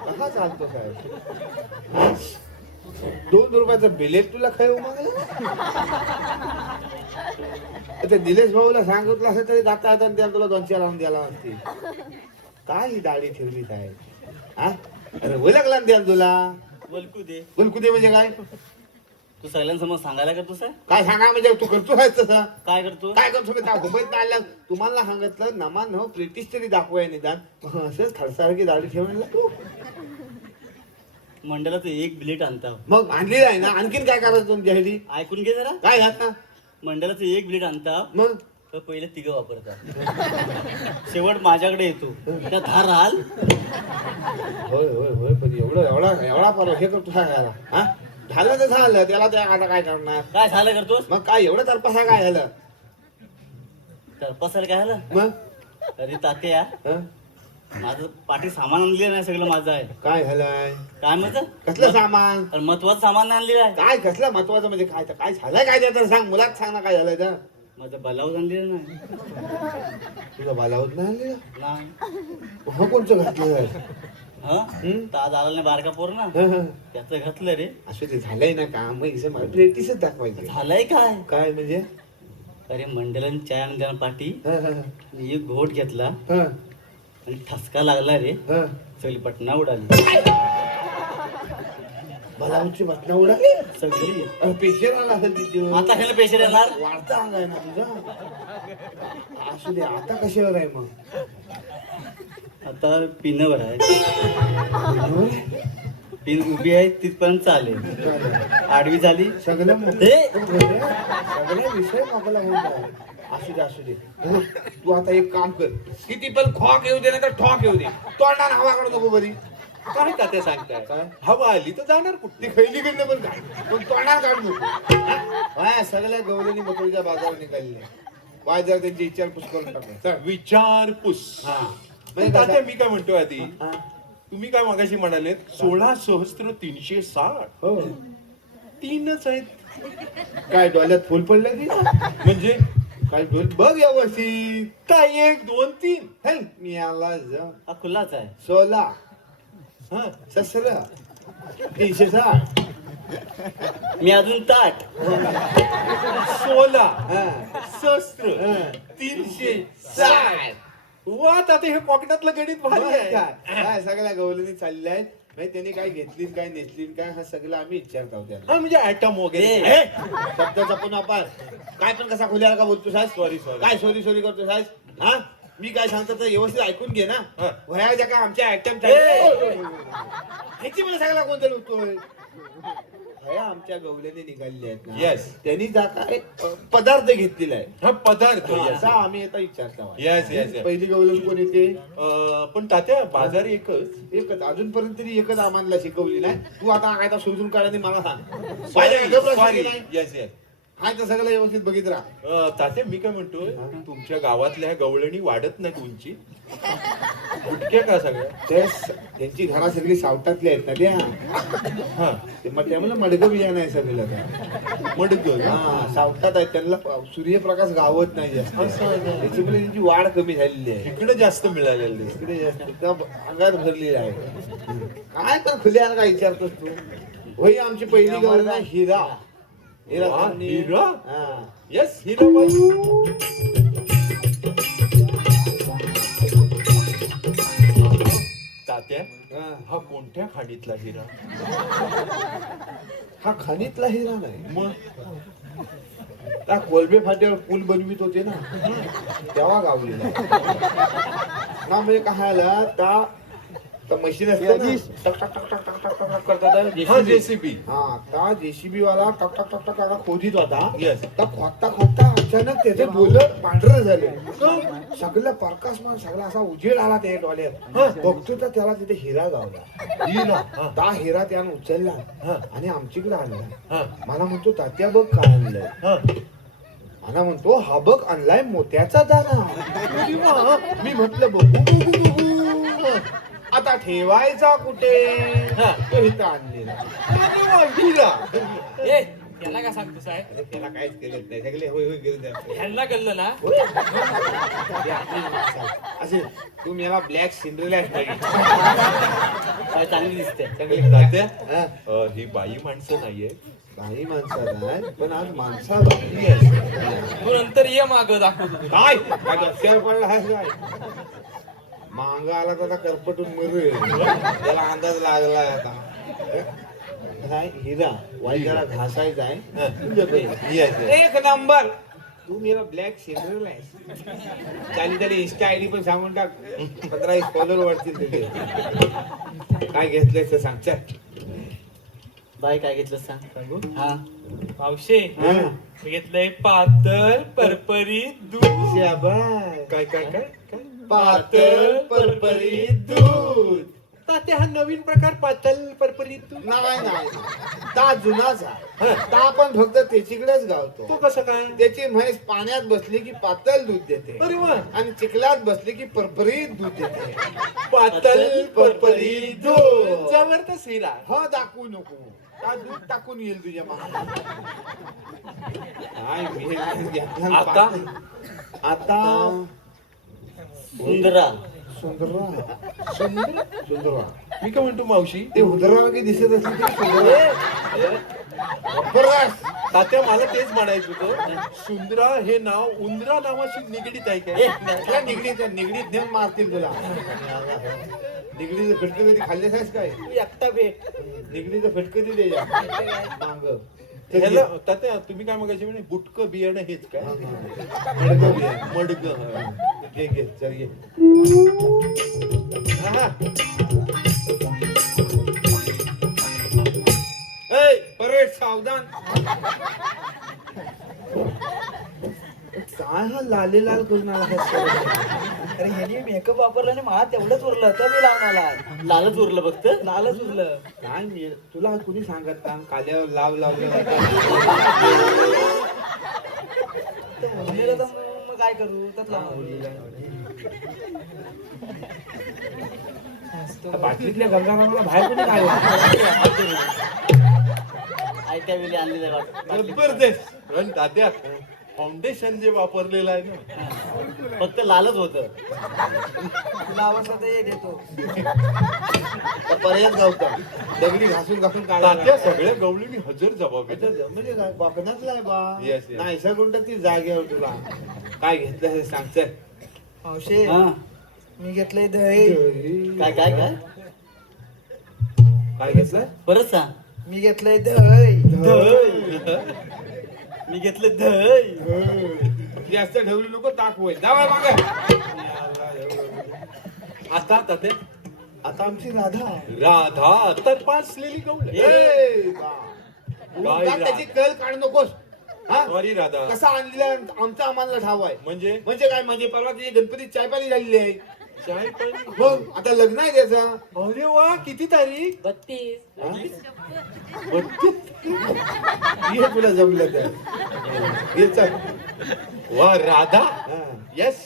कसा चालतो साहेब? 2 रुपयाचं बिलेट तुला खाय मागलं. ते निलेश भाऊला सांगितलं असं तरी जाता येतात त्या तुला 2-4 लावून द्यायला लागते. काय ही दाढी ठेवली काय? हा अरे लागला द्या तुला. बोलकू दे. बोलकू दे म्हणजे काय? तू सगळ्यांसमोर सांगायला करतो सर. काय सांगा म्हणजे तू करतो काय तसं? काय करतो? काय करतो मी त्या मुंबईत आल्या तुम्हाला सांगितलं नमान हो ब्रिटिश तरी दाखवाय निदान असंच खडसारखी दाढी ठेवून तू मंडळाचं एक बिलेट आणता. मग आणली आहे ना. आणखीन काय करायचं तुमच्या ह्याची? ऐकून घे जरा. काय घात ना मंडळाचं एक बिलेट आणता मग तर पहिले तिघं वापरतात. शेवट माझ्याकडे येतो त्या धार राहाल. होय होय होय पण एवढं एवढा एवढा परवा हे करतो काय झाला हा झालं तर झालं त्याला त्या आता काय करणार. काय झालं करतोस? मग काय एवढं तरपसा काय झालं तर पसायला काय झालं? मग अरे तात्या हं? माझं पाठी सामान आणलेलं नाही. सगळं माझं आहे. काय झालंय काय म्हणतं? कसलं सामान अरे महत्वाचं सामान नाही आणलेलं आहे. काय कसलं महत्वाचं म्हणजे काय तर काय झालंय काय ते तर सांग मुलाच सांग ना काय झालंय तर. माझं बलावून आणलेलं नाही. तुझा बालावत नाही आणलेला नाही. हा कोणचं घातलं हं? तर आज आला नाही बारका पोर ना त्याचं घातलं रे. असं ते झालंय ना काम मग इथे मला ब्रिटिशच दाखवायचं. झालंय काय? काय म्हणजे अरे मंडळाने चाय आणल्या पाठी हं, हं, मी एक घोट घेतला हं, आणि ठसका लागला रे. हं. सगळी पटना उडाली. बालावतची बटणं उडाली सगळी. पेशर आला असेल तिथे आता ह्याला पेशर येणार. वाढता अंग आहे ना तुझा. असू दे आता कशावर आहे मग आता पिनवर आहे. पिन उभी आहे तिथपर्यंत चालेल. आडवी झाली सगळं हे सगळ्या विषय आपला असू दे असू दे. तू आता एक काम कर किती पण खॉक येऊ दे ना तर ठॉक येऊ दे तोंडाने हवा काढू नको बरी. काय तात्या सांगताय काय? हवा आली तर जाणार कुठे. ती खैली कडनं पण काय पण तोंडाने काढू नको. हा? सगळ्या गवळणी मथुरीच्या बाजारावर निघालेल्या वाय जर त्यांची विचारपूस करून टाकणार. विचारपूस. हा पण तात्या मी काय म्हणतो आधी हा. तुम्ही काय मागाशी म्हणालेत 16,360. हो 3च आहेत काय डोळ्यात फुल पडलं की म्हणजे काय डोल बघ व्यवस्थित. काय 1 2 3. हेल मी आला जा हा खुलाच आहे. 16 हा 17 360 मी अजून ताट. 16 हा शस्त्र हा. 360. वा तात्या हे कोकणातलं गणित भारी आहे. काय सगळ्या गवलनी चालल्या आहेत नाही त्यांनी काय घेतली काय नेसली काय हा सगळं आम्ही विचारत आहोत त्यांना. हा म्हणजे ऍटम वगैरे. ए. हे, शब्दाचा पुन्हा पार काय पण कसा खुल्याला का बोलतो साहेब Sorry, sorry. काय सॉरी सॉरी करतो साहेब हा मी काय सांगतो तर व्यवस्थित ऐकून घे ना. हा. वह्या का आमच्या आयटम ए. ह्याची मला सांगायला कोणतं नव्हतोय. ह्या आमच्या गवल्याने निघालेल्या आहेत ना Yes. त्यांनी जा काय पदार्थ घेतलेला आहे हा पदार्थ असा आम्ही आता विचारता येस येस पहिली गवलन कोण येते पण तात्या बाजार एकच एकच अजूनपर्यंत तरी एकच आम्हाला शिकवली नाही तू आता काय तर शोधून काढायला मला सांग सॉरी येस येस हाय तर सगळं व्यवस्थित बघित राहा तात्या मी काय म्हणतोय तुमच्या गावातल्या ह्या गवळणी वाढत नाहीत उंची गुटक्या का सगळ्या त्यांची घरा सगळी सावटातली आहेत ना त्या हा ते मग त्यामुळे मडगं बियाणं आहे सगळं त्या मडक हा सावटात आहेत त्यांना सूर्यप्रकाश गावत नाही जास्त त्याच्यामुळे त्यांची वाढ कमी झालेली आहे इकडे जास्त मिळालेलं दिसतं. इकडे जास्त त्या अंगात भरलेला आहे काय तर खुल्या काय विचारतोस तू होई आमची पहिली गवळ ना हिरा हिरा वा, त्यांनी- हिरा? हा. येस हिरा बाबू तात्या हा. हा कोणत्या खाणीतला हिरा हा खनितला हिरा नाही मग त्या कोलबे फाट्यावर पूल बनवित होते ना तेव्हा गावलेला हा म्हणजे काय आला त्या मशीन असते ना टक टक टक टक टक टक टक टक करतात हा JCB. जेसीबी हा त्या जेसीबी वाला टक टक टक टक आता खोदीत होता Yes. तर खोदता खोदता अचानक त्याचे डोलर पांढरे झाले सगळं प्रकाशमान सगळा असा उजेड आला त्या डोल्यात बघतो तर त्याला तिथे हिरा गावला हिरा हा, त्या हिरा त्यानं उचलला हा. आणि आमच्याकडे आणला हा, मला म्हणतो तात्या बघ काय आणलंय हा. मला म्हणतो हा बघ आणलाय मोत्याचा दाना मी म्हटलं बघू बघू बघू आता ठेवायचा कुठे हा. तो इथं आणलेला अरे वा, हिरा ए त्याला काय सांगतो साहेब अरे त्याला काहीच केलं नाही सगळे होय होय गेले ह्यांना कळलं ना असे तू मला ब्लॅक सिंड्रेला काय चांगली दिसते तात्या ही बाई माणसं नाहीये काही माणसाला नाही पण आज माणसा तू नंतर ये माग दाखवतो तुला. काय काय रस्त्यावर पडला आहेस काय मांग आला तर आता करपटून मरेल त्याला अंदाज लागला आता नाही हिरा वाई जरा घासायचा आहे तुझ्याकडे. Yes, yes. एक नंबर तू मेरा ब्लॅक शेड्यूल आहे चाली त्याला इंस्टा आयडी पण सांगून टाक 15 फॉलोअर वाढतील तुझे काय घेतलंय ते सांग चल बाई काय घेतलं सांगू हा मावशे हा. मी घेतलंय पातळ परपरीत दूध शाबास. काय काय काय काय पातळ परपरीत दूध तात्या हा नवीन प्रकार पातळ परपरीत दूध नाही नाही ता जुनाच आहे ता आपण फक्त त्याच्याकडेच गावतो तो कसं काय त्याची म्हैस पाण्यात बसली की पातळ दूध देते अरे वा आणि चिखलात बसली की परपरीत दूध देते पातळ परपरीत दूध जबरदस्त हिरा हो दाखवू नको का दूध टाकून येईल तुझ्या मागे काय मी हे घेतलं ना आता? पातळ. आता उंदरा सुंदरवा सुंदरवा मी काय म्हणतो मावशी ते उंदराला काही दिसत असली तरी सुंदरवा जबरदस्त. तात्या मला तेच म्हणायचं होतं सुंदरा हे नाव उंदरा नावाशी निगडीत आहे काय त्या निगडीत नेऊन मारतील तुला निगडीचं फटकं कधी खाल्लेस आहेस काय एकटा भेट निगडीचं फटकं दे मांग ह्याला तात्या तुम्ही काय मगाशी म्हणे बुटकं बियाणं हेच काय मडग घे घे चल घे परेड सावधान काय हा लाले लाल करून आला अरे ह्याने मेकअप वापरला आणि मला तेवढंच उरलं तर मी लावून आला लालच उरलं फक्त लालच उरलं काय मी तुला कुणी सांगत का काल्यावर लाव लावलं उरलेलं तर मग काय करू तर लावून बाटलीतल्या गंगारामाला बाहेर कुणी काय आयत्या वेळी आणलेलं वाटतं. जबरदस्त पण तात्या फाउंडेशन जे वापरलेलं आहे ना फक्त लालच होत तुला आवडलं तर ये देतो पर्यंत गावतं दगडी घासून घासून तात्या काढा सगळ्या गवळीनी हजर जबाब आहे. म्हणजे काय कोकणातला आहे बा Yes, yes. नाही कोणतं ती जागेवर तुला काय घेतलं हे सांग चल मावशे हा मी घेतलंय दही काय काय काय काय घेतलं परत सांग मी घेतलंय दही मी घेतलं दही जास्त ढवली नको ताक होईल जावा मागे आता तात्या आता आमची राधा आहे राधा तर पाचलेली गवळ ए बा. का त्याची कल काढू नकोस हा सॉरी राधा. कसा आणलेला आमचा आम्हाला ठाव आहे म्हणजे म्हणजे काय म्हणजे परवा तिची गणपती चाय पाणी झालेली आहे चाय पाणी. मग आता लग्न आहे त्याचा अरे वा, किती तारीख? 32. हे तुला जमलं तर हे चल वा राधा. हा. येस.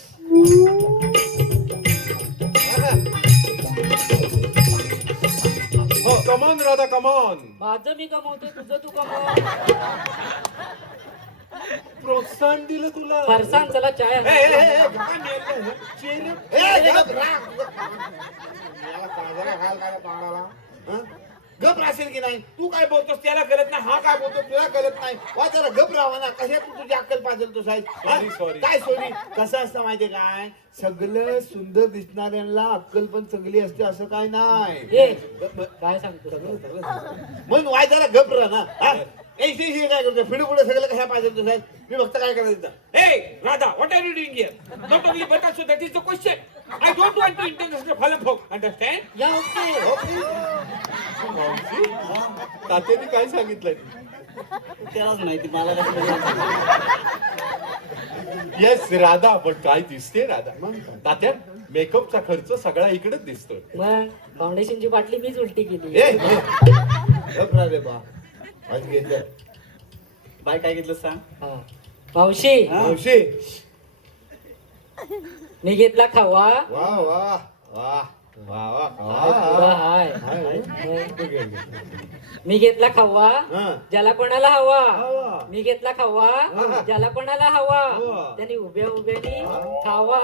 हो, कमॉन राधा, कमॉन. माझं मी कमवतोय, तुझं तू कमव. प्रोत्साहन दिलं तुला. फरसान चला चाय आणा. गप राहशील की नाही तू काय बोलतोस त्याला कळत नाही हा काय बोलतो तुला कळत नाही वा जरा गप राहा ना कशा तू तुझी अक्कल पाहिजे तो साहेब Sorry. काय सॉरी कसं असतं माहितीये काय सगळं सुंदर दिसणाऱ्यांना अक्कल पण चांगली असते असं काय नाही ए, काय सांगतो म्हणून वाय जरा गप राहा ना हा? ए, शी, काय करतो फिडू पुढे सगळं कशा पाहिजे तो साहेब मी फक्त काय करायचं Hey, Radha, what are you doing here? Not only but also that is the question. I don't want to international falafel. Understand? या ओके. मावशी, तात्याने काय सांगितलंय? त्यालाच माहिती मला कसं येस राधा, पण काय दिसते राधा? तात्या, मेकअपचा खर्च सगळा इकडेच दिसतोय. मग फाउंडेशनची बाटली मीच उलटी केली. ए गप राहा रे बा आज घेतलं बाय काय घेतलं सांग. हा. मावशी मावशी मी घेतला खावा. वा वा वा वा वा पुरा हाय. हाय. मी घेतला खावा हा. ज्याला कोणाला हवा. हवा. मी घेतला खावा ज्याला कोणाला हवा हवा. त्यांनी उभ्या उभ्यानी खावा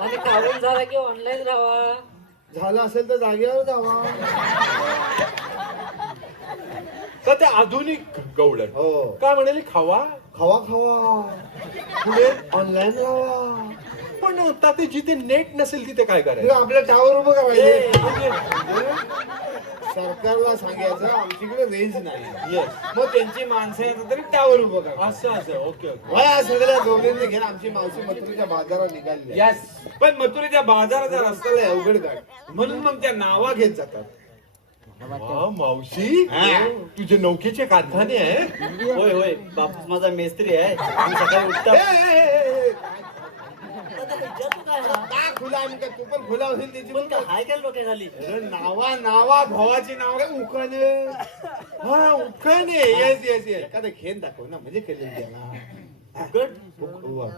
आणि खाऊन झाला की ऑनलाईन राहावा. झालं असेल तर जागेवर जावा तर ते आधुनिक गवळण हो काय म्हणाले? खावा. खावा खावा पुढे ऑनलाईन लावा पण ताते जिथे नेट नसेल तिथे काय तुला करायचं? आपल्या टावर उभं करायचं सरकारला सांगायचं आमच्याकडे रेंज नाही येस. मग त्यांची माणसं येतात तरी टावर उभं करा असं असं. Okay okay. वया सगळ्या दोघांनी घेऊन आमची मावशी मथुरेच्या बाजारात निघाली येस. पण मथुरेच्या बाजाराचा रस्ता लय अवघड काय म्हणून मग त्या नावा घेत जातात वा, मावशी, तुझे नौकेचे कारखाने आहे. होय होय बापूस माझा मेस्त्री आहे मी सकाळी उठता का खुला आम्ही काय तू पण खुला होईल त्याची पण काय? हाय काय डोक्या खाली अरे नावा नावा भावाची नाव काय उकाने हा, उखाणे. Yes yes yes. एखादं खेळ दाखव ना म्हणजे केलेली त्याला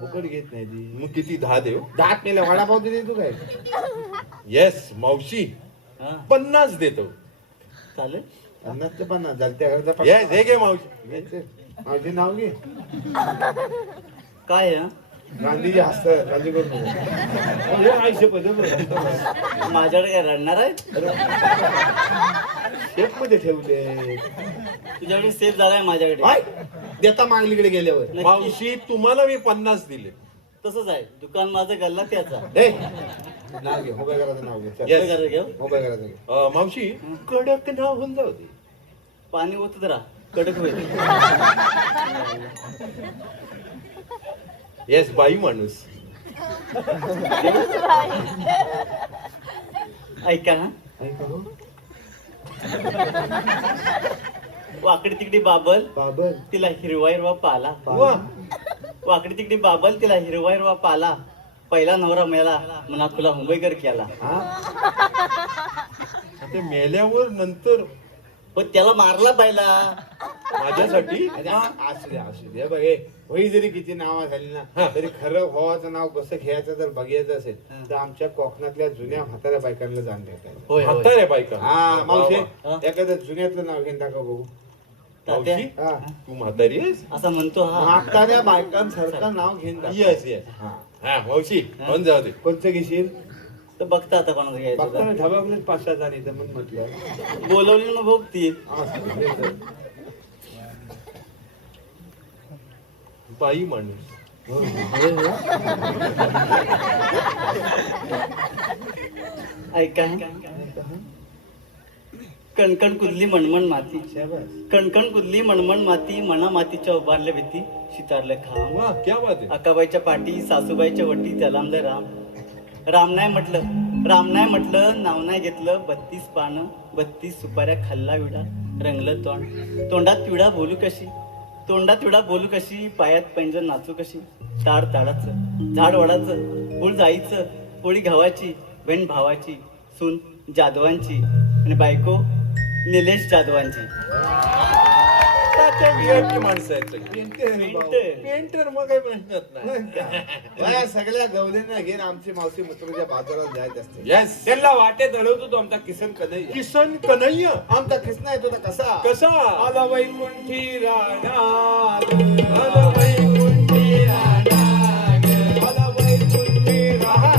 फुकट घेत नाही ती मग किती? 10 देऊ? दात मेला वडापाव दिली तू काय येस मावशी, हा 50 देतो. चालेल. 50 ते 50 चालत्या घरचा येस, हे घे मावशी. माझे नाव घे काय आहे, गांधीजी हसतात गांधी करून आयुष्य माझ्याकडे काय रडणार आहे शेप मध्ये ठेवले तुझ्याकडे सेफ झालाय माझ्याकडे हाय, देता मागलीकडे गेल्यावर नक्की. मावशी, तुम्हाला मी 50 दिले. तसंच आहे दुकान माझं गल्ला त्याचा ए, नाव घे मोबाईल करायचं नाव घे चल. Yes. काय करायचं घेऊ मोबाईल करायचं घे मावशी, कडक नाव होऊन जाऊ दे. पाणी ओतत राहा कडक होईल येस, बाई माणूस. ऐका हा ऐका हो. वाकडी तिकडी बाबल बाबर तिला हिरवा हिरवा पाला वा, वाकडी तिकडी बाबल तिला हिरवा हिरवा पाला पहिला नवरा मेला म्हणा तुला मुंबईकर केला ते मेल्यावर नंतर पण त्याला मारला पहिला माझ्यासाठी असू दे बघ हे होई जरी किती नाव झाली ना तरी खरं भावाचं नाव कसं घ्यायचं जर बघायचं असेल तर आमच्या कोकणातल्या जुन्या म्हाताऱ्या बायकांना जाण भेटायला होय होय. म्हातारे बायका. हा मावशी हा. एखादं जुन्यातलं नाव घेऊन टाका बघू तात्या, मावशी, हा तू म्हातारी आहेस? असं म्हणतो हा म्हाताऱ्या बायकांसारखं नाव घेऊन टाका येस येस. हा हा मावशी, होऊन जाऊ दे. कोणतं घेशील तर बघता आता कोणाचं घ्यायचं बघताना ढबाकलेच 5-6 जण इथं म्हणून म्हटलं बोलवली ना भोग ती बाई माणूस. ऐका कणकण कुदली मणमण माती कणकण कुदली मणमण माती मना मातीच्या उभारल्या भीती शितारले खांब वा, क्या बात आहे. अकाबाईच्या पाठी सासूबाईच्या वटी त्याला राम राम नाही म्हटलं राम नाही म्हटलं, नाव नाही घेतलं, 32 पानं 32 सुपाऱ्या खाल्ला विडा, रंगलं तोंड, तोंडात विडा बोलू कशी, तोंडात विडा बोलू कशी, पायात पैंजण नाचू कशी, ताड ताडाचं, झाड वडाचं, फुल जाईचं, पोळी गव्हाची, बहीण भावाची, सून जाधवांची आणि बायको निलेश जाधवांची. तात्या VIP माणसं आहेत सगळी. पेंटर. पेंटर मग काही प्रश्नच नाही. या सगळ्या गवल्यांना घेऊन आमची मावशी मित्राच्या बाजारात जायत असते. Yes. त्यांना वाटेत अडवतो तो आमचा किसन कन्हैया. किसन कन्हैया आमचा कृष्णा येतो ना कसा कसा आला वैकुंठी राणा आला वैकुंठी राणा, आला वैकुंठी राणा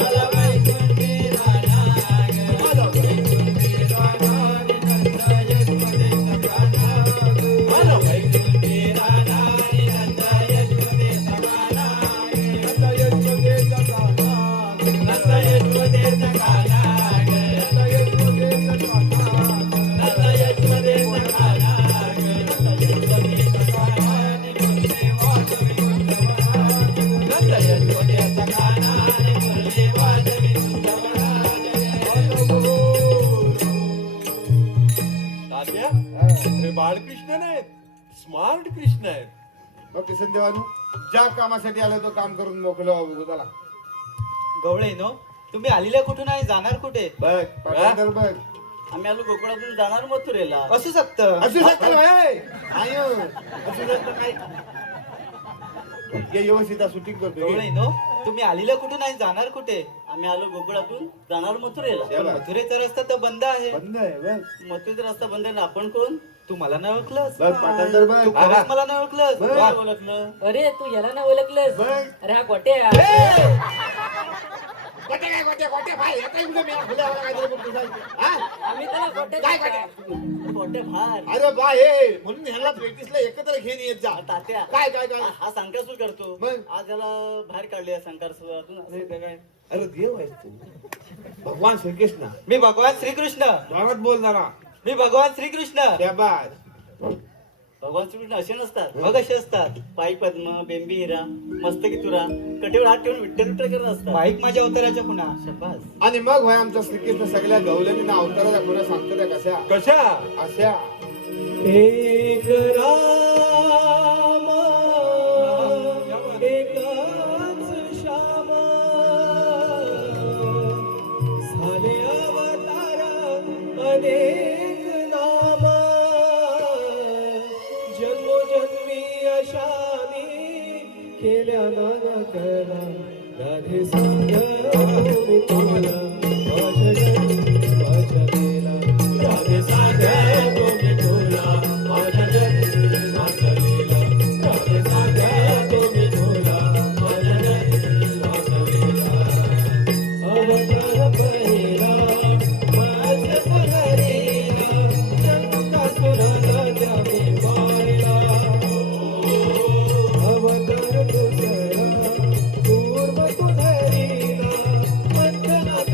आला वैकुंठी राणा आला वैकुंठी राणा नंदा यशोदे सखाना, आला वैकुंठी राणा नंदा यशोदे सखाना, नंदा यशोदेचा गाणा, नंदा यशोदे सखाना, नंदा यशोदेचा गाणा, नंदा यशोदे सखाना, नंदा यशोदे सखाना, मुरली वाजवी वृंदावना, नंदा यशोदे सखाना, मुरली वाजवी वृंदावना. तात्या हे बाळकृष्ण नाहीत, स्मार्ट कृष्ण आहेत. मग किसन देवानू ज्या कामासाठी आलो तो काम करून मोकलो बघू चला. गवळे नो, तुम्ही आलेल्या कुठून आणि जाणार कुठे? बघ पाठांतर बघ आम्ही आलो गोकुळातून जाणार मथुरेला. असू शकतं. असू शकतं भाई आयो असू शकतं काय ये व्यवस्थित शूटिंग करतो गवळे नो, तुम्ही आलेल्या कुठून आणि जाणार कुठे? आम्ही आलो गोकुळातून जाणार मथुरेला. पण शाबास. मथुरेचा रस्ता तर बंद आहे. बंद आहे बघ मथुरेचा रस्ता बंद आहे. आपण कोण? तू मला नाही ओळखलंस. बघ पाठांतर बघ तू खरंच मला नाही ओळखलंस. बरं. काय ओळखलं? अरे तू याला नाही ओळखलंस? बघ. अरे हा गोट्या. गोटे काय गोटे गोटे भाई येता येईल का मी खुल्यावर काहीतरी बोलतो साहेब? हा? आम्ही त्याला गोट्या काय म्हणतो. मोठे भार. अरे बा हे म्हणून ह्याला प्रॅक्टिसला एकत्र घेऊन येत जा तात्या काय काय काय हा संकासूर करतो. मग? आज त्याला बाहेर काढले संकासूरातून. अरे देव आहेस तू भगवान श्रीकृष्ण मी भगवान श्रीकृष्ण. गावात बोलणारा मी भगवान श्रीकृष्ण. शाबास. भगवान श्रीकृष्ण असे नसतात. मग असे असतात. पायी पद्म, बेंबी हिरा, मस्तकी तुरा, कटेवर हात ठेवून विठ्ठल विठ्ठल करत असतात. बाईक माझ्या अवताराच्या पुन्हा. शब्बास. आणि मग भाई आमचा श्रीकृष्ण सगळ्या गवल्यांनी ना अवताराच्या गुन्हा सांगतो त्या कशा कशा अशा एक राम एकच श्याम झाले अवतार अनेक नाम जन्मोजन्मी अशानी केल्या नाना करा राधे संग मी तुला माझ्या जन्मी माझ्या वेला राधे संग तुम्ही तुला माझ्या जन्मी माझ्या वेला राधे संग तुम्ही तुला माझ्या जन्मी माझ्या वेला अवतार पहिला माझ्या पुनरीला शंकासुराला द्यावे मायला अवतार दुसरा पूर्व पुनरीला मंथनात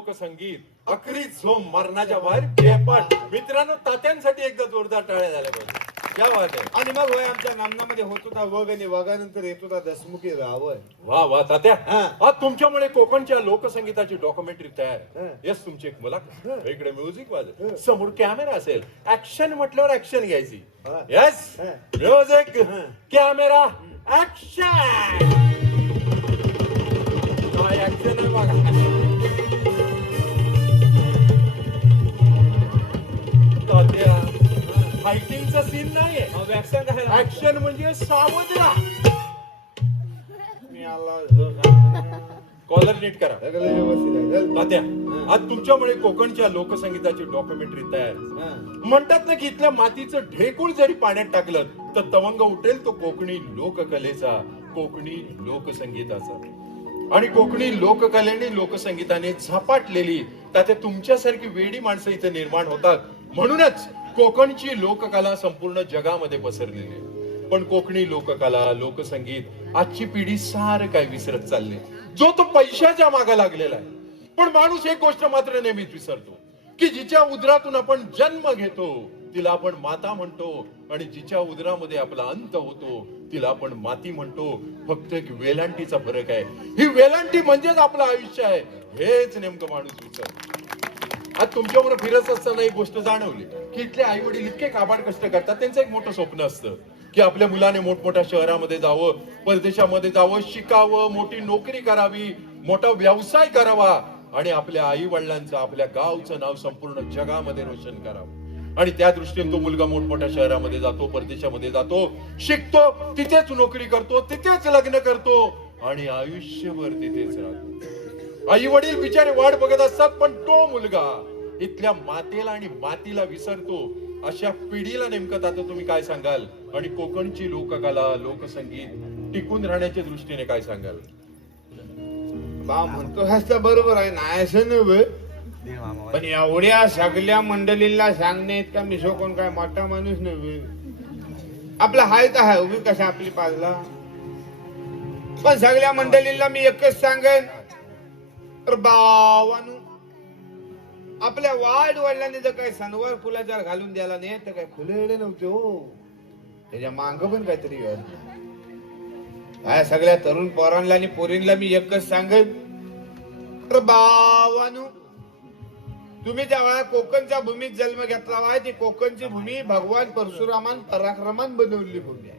लोकसंगीत अकरी झोम मरणाच्या बाहेर हे पण मित्रांनो तात्यांसाठी एकदा जोरदार टाळ्या झाल्या पाहिजे. क्या बात आहे. आणि मग होय आमच्या नामनामध्ये होत होता वग आणि वगानंतर येत होता दसमुखी रावळ. वा वा तात्या हा. आज तुमच्यामुळे कोकणच्या लोकसंगीताची डॉक्युमेंटरी तयार हा. यस तुमची एक मुलाखत इकडे म्युझिक वाजत समोर कॅमेरा असेल ऍक्शन म्हटल्यावर ऍक्शन घ्यायची. हा. यस हा. म्युझिक हा. Camera action. काय ऍक्शन आहे बघा. तात्या फायटिंगचा सीन नाहीये. ऍक्शन काय ऍक्शन म्हणजे सावध राहा. मी आला कॉलर नीट करा. सगळं व्यवस्थित आहे. चल. तात्या आज तुमच्यामुळे कोकणच्या लोकसंगीताची डॉक्युमेंटरी तयार. हा. म्हणतात ना की इथल्या मातीचं ढेकूळ जरी पाण्यात टाकलं तर तवंग उठेल तो कोकणी लोककलेचा, कोकणी लोकसंगीताचा. आणि कोकणी लोककलेने लोकसंगीताने झपाटलेली तात्या तुमच्यासारखी वेडी माणसं इथे निर्माण होतात. म्हणूनच कोकणची लोककला संपूर्ण जगामध्ये पसरलेली आहे. पण कोकणी लोककला लोकसंगीत आजची पिढी सारं काय विसरत चालली. जो तो पैशाच्या मागे लागलेला आहे. पण माणूस एक गोष्ट मात्र नेहमीच विसरतो की जिच्या उदरातून आपण जन्म घेतो तिला आपण माता म्हणतो आणि जिच्या उदरामध्ये आपला अंत होतो तिला आपण माती म्हणतो. फक्त एक वेलांटीचा फरक आहे. ही वेलांटी म्हणजेच आपलं आयुष्य आहे. हेच नेमकं माणूस विसरतो. आज तुमच्याबरोबर फिरत असताना एक गोष्ट जाणवली की इथले आई वडील इतके काबाड कष्ट करतात. त्यांचं एक मोठं स्वप्न असतं की आपल्या मुलाने मोठमोठ्या शहरामध्ये जावं, परदेशामध्ये जावं, शिकावं, मोठी नोकरी करावी, मोठा व्यवसाय करावा आणि आपल्या आई वडिलांचं आपल्या गावचं नाव संपूर्ण जगामध्ये रोशन करावं. आणि त्या दृष्टीने तो मुलगा मोठमोठ्या शहरामध्ये जातो, परदेशामध्ये जातो, शिकतो, तिथेच नोकरी करतो, तिथेच लग्न करतो आणि आयुष्यभर तिथेच राहतो. आई वडील बिचारे वाट बघत असतात पण तो मुलगा इथल्या मातेला आणि मातीला विसरतो. अशा पिढीला नेमकं आता तुम्ही काय सांगाल आणि कोकणची लोककला लोकसंगीत टिकून राहण्याच्या दृष्टीने काय सांगाल? बा म्हणतो हसता बरोबर आहे नाही असं नव्हे. पण एवढ्या सगळ्या मंडळींना सांगणे इतका मी कोण काय मोठा माणूस नव्हे. आपला हाय तर हाय उभी कशा आपली पाजला. पण सगळ्या मंडळींना मी एकच सांगेन तर बावानू आपल्या वाढ वडिलांनी जर काही सणवार फुलाच्या घालून द्यायला नाही तर काय फुले नव्हते हो. त्याच्या मांग पण काहीतरी काय सगळ्या तरुण पोरांना आणि पोरींना मी एकच सांगेन तर बावानू तुम्ही जेव्हा कोकणच्या भूमीत जन्म घेतला आहे ती कोकणची भूमी भगवान परशुरामान पराक्रमान बनवलेली भूमी आहे.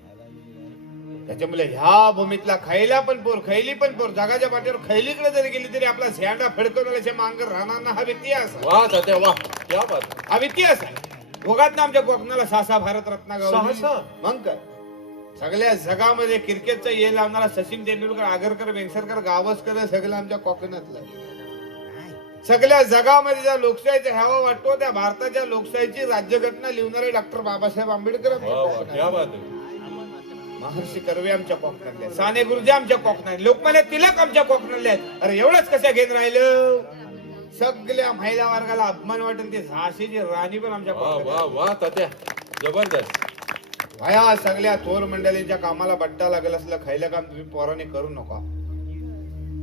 त्याच्यामुळे ह्या भूमीतला खैला पण पोर खैली पण पोर जगाच्या पाठीवर खैलीकडे जरी गेली तरी आपला झेंडा फडकवण्याच्या मांग राहणार ना. हा इतिहास आहे. वा तात्या वा क्या बात. हा इतिहास आहे. भोगात ना आमच्या कोकणाला सहा भारत रत्ना सहा? मग काय सगळ्या जगामध्ये क्रिकेटचा ये लावणारा सचिन तेंडुलकर, आगरकर, वेंगसरकर, गावस्कर सगळं आमच्या कोकणातलं. सगळ्या जगामध्ये ज्या लोकशाहीचा हवा वाटतो त्या भारताच्या लोकशाहीची राज्यघटना लिहणारे डॉक्टर बाबासाहेब आंबेडकर क्या बात. महर्षी कर्वे आमच्या कोकणातले, साने गुरुजी आमच्या कोकणातले, लोकमान्य तिलक आमच्या कोकणातले आहेत. अरे एवढंच कशा घेऊन राहिलं. सगळ्या महिला वर्गाला अपमान वाटेल ते झाशीची राणी पण आमच्या वा वा तात्या जबरदस्त. भया सगळ्या थोर मंडळींच्या कामाला बट्टा लागेल असलं खैलं काम तुम्ही पोराने करू नका.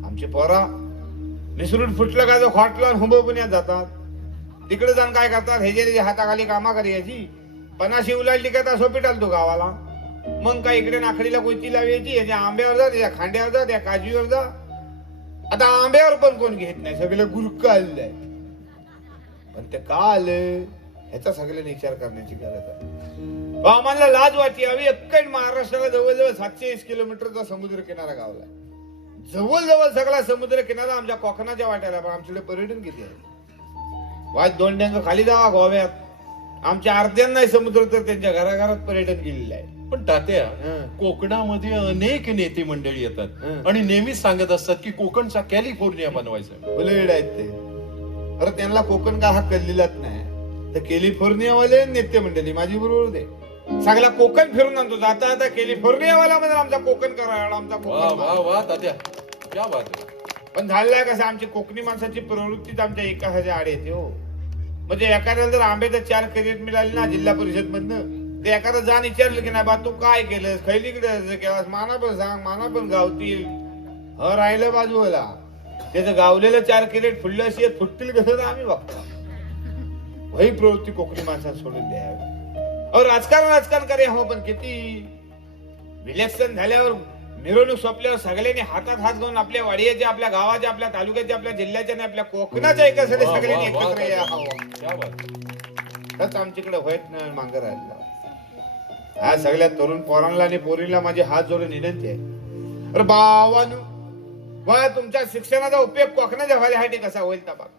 आमची पोरा निसरून फुटलं का जो खोट लावून हुंब पुण्यात जातात. तिकडे जाऊन काय करतात हे जे हाताखाली कामा करायची. पणाशी उलाडली का सोपी टालतो गावाला. मग काय इकडे नाखडीला कोयती लावायची, याच्या आंब्यावर जा, त्याच्या खांड्यावर जा, त्या काजीवर जा. आता आंब्यावर पण कोण घेत नाही, सगळं गुरक आलंय. पण ते का आलं ह्याचा सगळ्यांनी विचार करण्याची गरज आहे. आम्हाला लाज वाटते हवी. अख्खा महाराष्ट्राला जवळजवळ 720 किलोमीटरचा समुद्र किनारा गावला. जवळजवळ सगळा समुद्र किनारा आमच्या कोकणाच्या वाट्याला. पण आमच्याकडे पर्यटन किती आहे. वाज 2 टँक खाली जावा गोव्यात. आमच्या अर्ध्यांना समुद्र तर त्यांच्या घराघरात पर्यटन केलेलं आहे. पण तात्या कोकणामध्ये अनेक नेते मंडळी येतात आणि नेहमीच सांगत असतात की कोकणचा कॅलिफोर्निया बनवायचा. बुलेट आहेत ते. अरे त्यांना कोकण का हा कल्लीलाच नाही तर कॅलिफोर्नियावाले नेते मंडळी माझी बरोबर दे सगळा कोकण फिरून आणतो. जाता आता कॅलिफोर्नियावाला म्हणजे आमचा कोकण करायला आमचा वा वा कोकण. वा तात्या क्या बात. पण झालंय कसं आमची कोकणी माणसाची प्रवृत्तीच आमच्या एका ह्याच्या आड येते हो. म्हणजे एखाद्याला जर आंब्याचं 4 क्रेडिट मिळाली ना जिल्हा परिषद मधनं ते एखादा जाण विचारलं की नाही बा तू काय केलं खैलीकडे केलास माना पण सांग माना पण गावतील. राहिलं बाजूला त्याचं गावलेलं 4 कॅरेट फुडलं अशी फुटतील कसं तर आम्ही बघतो. वही प्रवृत्ती कोकणी माणसाला सोडून द्यावी. अहो राजकारण करे हो, पण किती इलेक्शन झाल्यावर मिरवणूक संपल्यावर सगळ्यांनी हातात हात घेऊन आपल्या वाडियाच्या, आपल्या गावाच्या, आपल्या तालुक्याच्या, आपल्या जिल्ह्याच्या आणि आपल्या कोकणाच्या एकासाठी सगळ्यांनी एकत्र यावं. तरच आमच्याकडे व्हाईट मांगर राहिला. हा सगळ्या तरुण पोरांना आणि पोरीला माझे हात जोडून विनंती आहे. अरे बावानो, तुमच्या शिक्षणाचा उपयोग कोकणाच्या व्हायसाठी कसा होईल ता बाबा.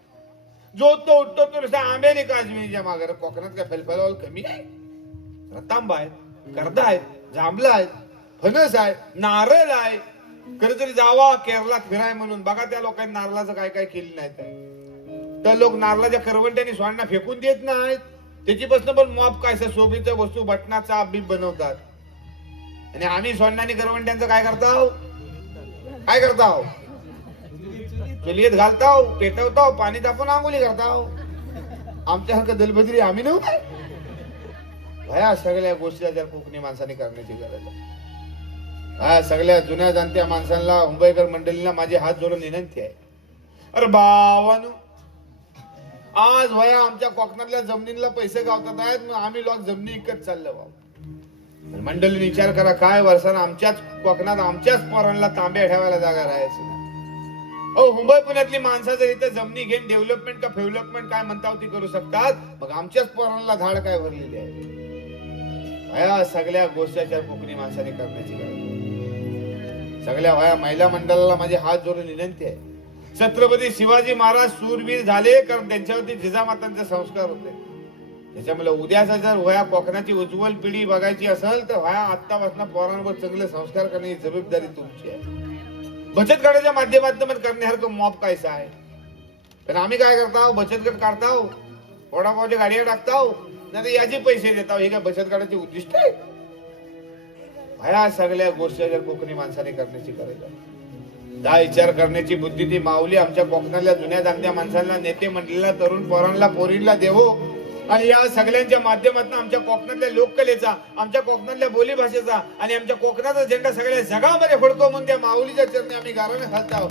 जो तो उठतो तो नुसता अमेरिका अजमेरीच्या मागे. कोकणात काय फलफलावर कमी आहे? रतांबा आहे, कर्दा आहेत, जांभळा आहेत, फणस आहे, नारळ आहे. कधीतरी जावा केरळात फिराय म्हणून बघा, त्या लोकांनी नारळाचं काय काय केलं नाही. तर लोक नारळाच्या करवंट्याने स्वांना फेकून देत नाहीत. त्याच्यापासून पण मॉप काय शोभेच्या वस्तू बटनाचा बीप बनवतात. आणि आम्ही सोन्यानी करवंट्यांचं काय करताव? चुलीत घालताव, पेटवताव, पाणी तापून आंघोळी करताव. आमच्यासारखं दलबदरी आम्ही नव्हतो. ह्या सगळ्या गोष्टी जर कोकणी माणसाने करण्याची गरज आहे. ह्या सगळ्या जुन्या जाणत्या माणसांना, मुंबईकर मंडळींना माझे हात जोडून विनंती आहे. अरे बावानो, आज वया आमच्या कोकणातल्या जमिनीला पैसे गावतात आहेत, मग आम्ही लोक जमिनी विकत चाललो भाऊ. मंडळीने विचार करा, काय वर्षानं आमच्याच कोकणात आमच्याच पोरांना तांब्या ठेवायला जागा राहायची. अहो मुंबई पुण्यातली माणसं जर इथे जमिनी घेऊन डेव्हलपमेंट का फेव्हलपमेंट काय म्हणता ती करू शकतात, मग आमच्याच पोरांना धाड काय भरलेली आहे. ह्या सगळ्या गोष्टीच्या कोकणी माणसाने करण्याची गरज. सगळ्या वया महिला मंडळाला माझे हात जोडून विनंती आहे. छत्रपती शिवाजी महाराज शूरवीर झाले कारण त्यांच्यावरती जिजामातांचे संस्कार होते. त्याच्यामुळे उद्याचा जर वया कोकणाची उज्ज्वल पिढी बघायची असेल तर वया आत्तापासून पोरांवर चांगले संस्कार करण्याची जबाबदारी तुमची आहे. बचत गटाच्या माध्यमातून करण्यासारखं मॉप कायचं आहे. पण आम्ही काय करतो, बचत गट काढताव, वडापावच्या गाडीवर टाकताव, नाही याचे पैसे देताव. हे काय बचत गटाचे उद्दिष्ट आहे? ह्या सगळ्या गोष्टी जर कोकणी माणसाने करण्याची गरज आहे. दा विचार करण्याची बुद्धी ती माऊली आमच्या कोकणातल्या जुन्या जाणत्या माणसांना, नेते मंडळीला, तरुण पोरांना, पोरींना देवो. आणि या सगळ्यांच्या माध्यमातून आमच्या कोकणातल्या लोककलेचा, आमच्या कोकणातल्या बोलीभाषेचा आणि आमच्या कोकणाचा झेंडा सगळ्या जगामध्ये फडको म्हणून त्या माऊलीच्या चरणी आम्ही गाराने घालतो.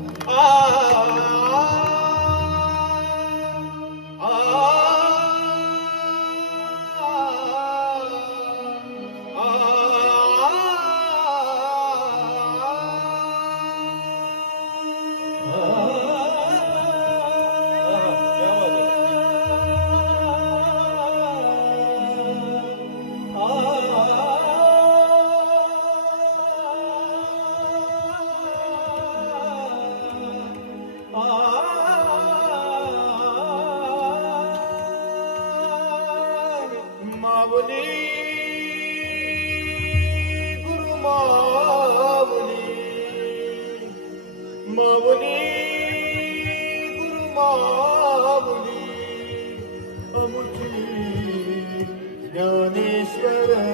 ज्ञानेश्वर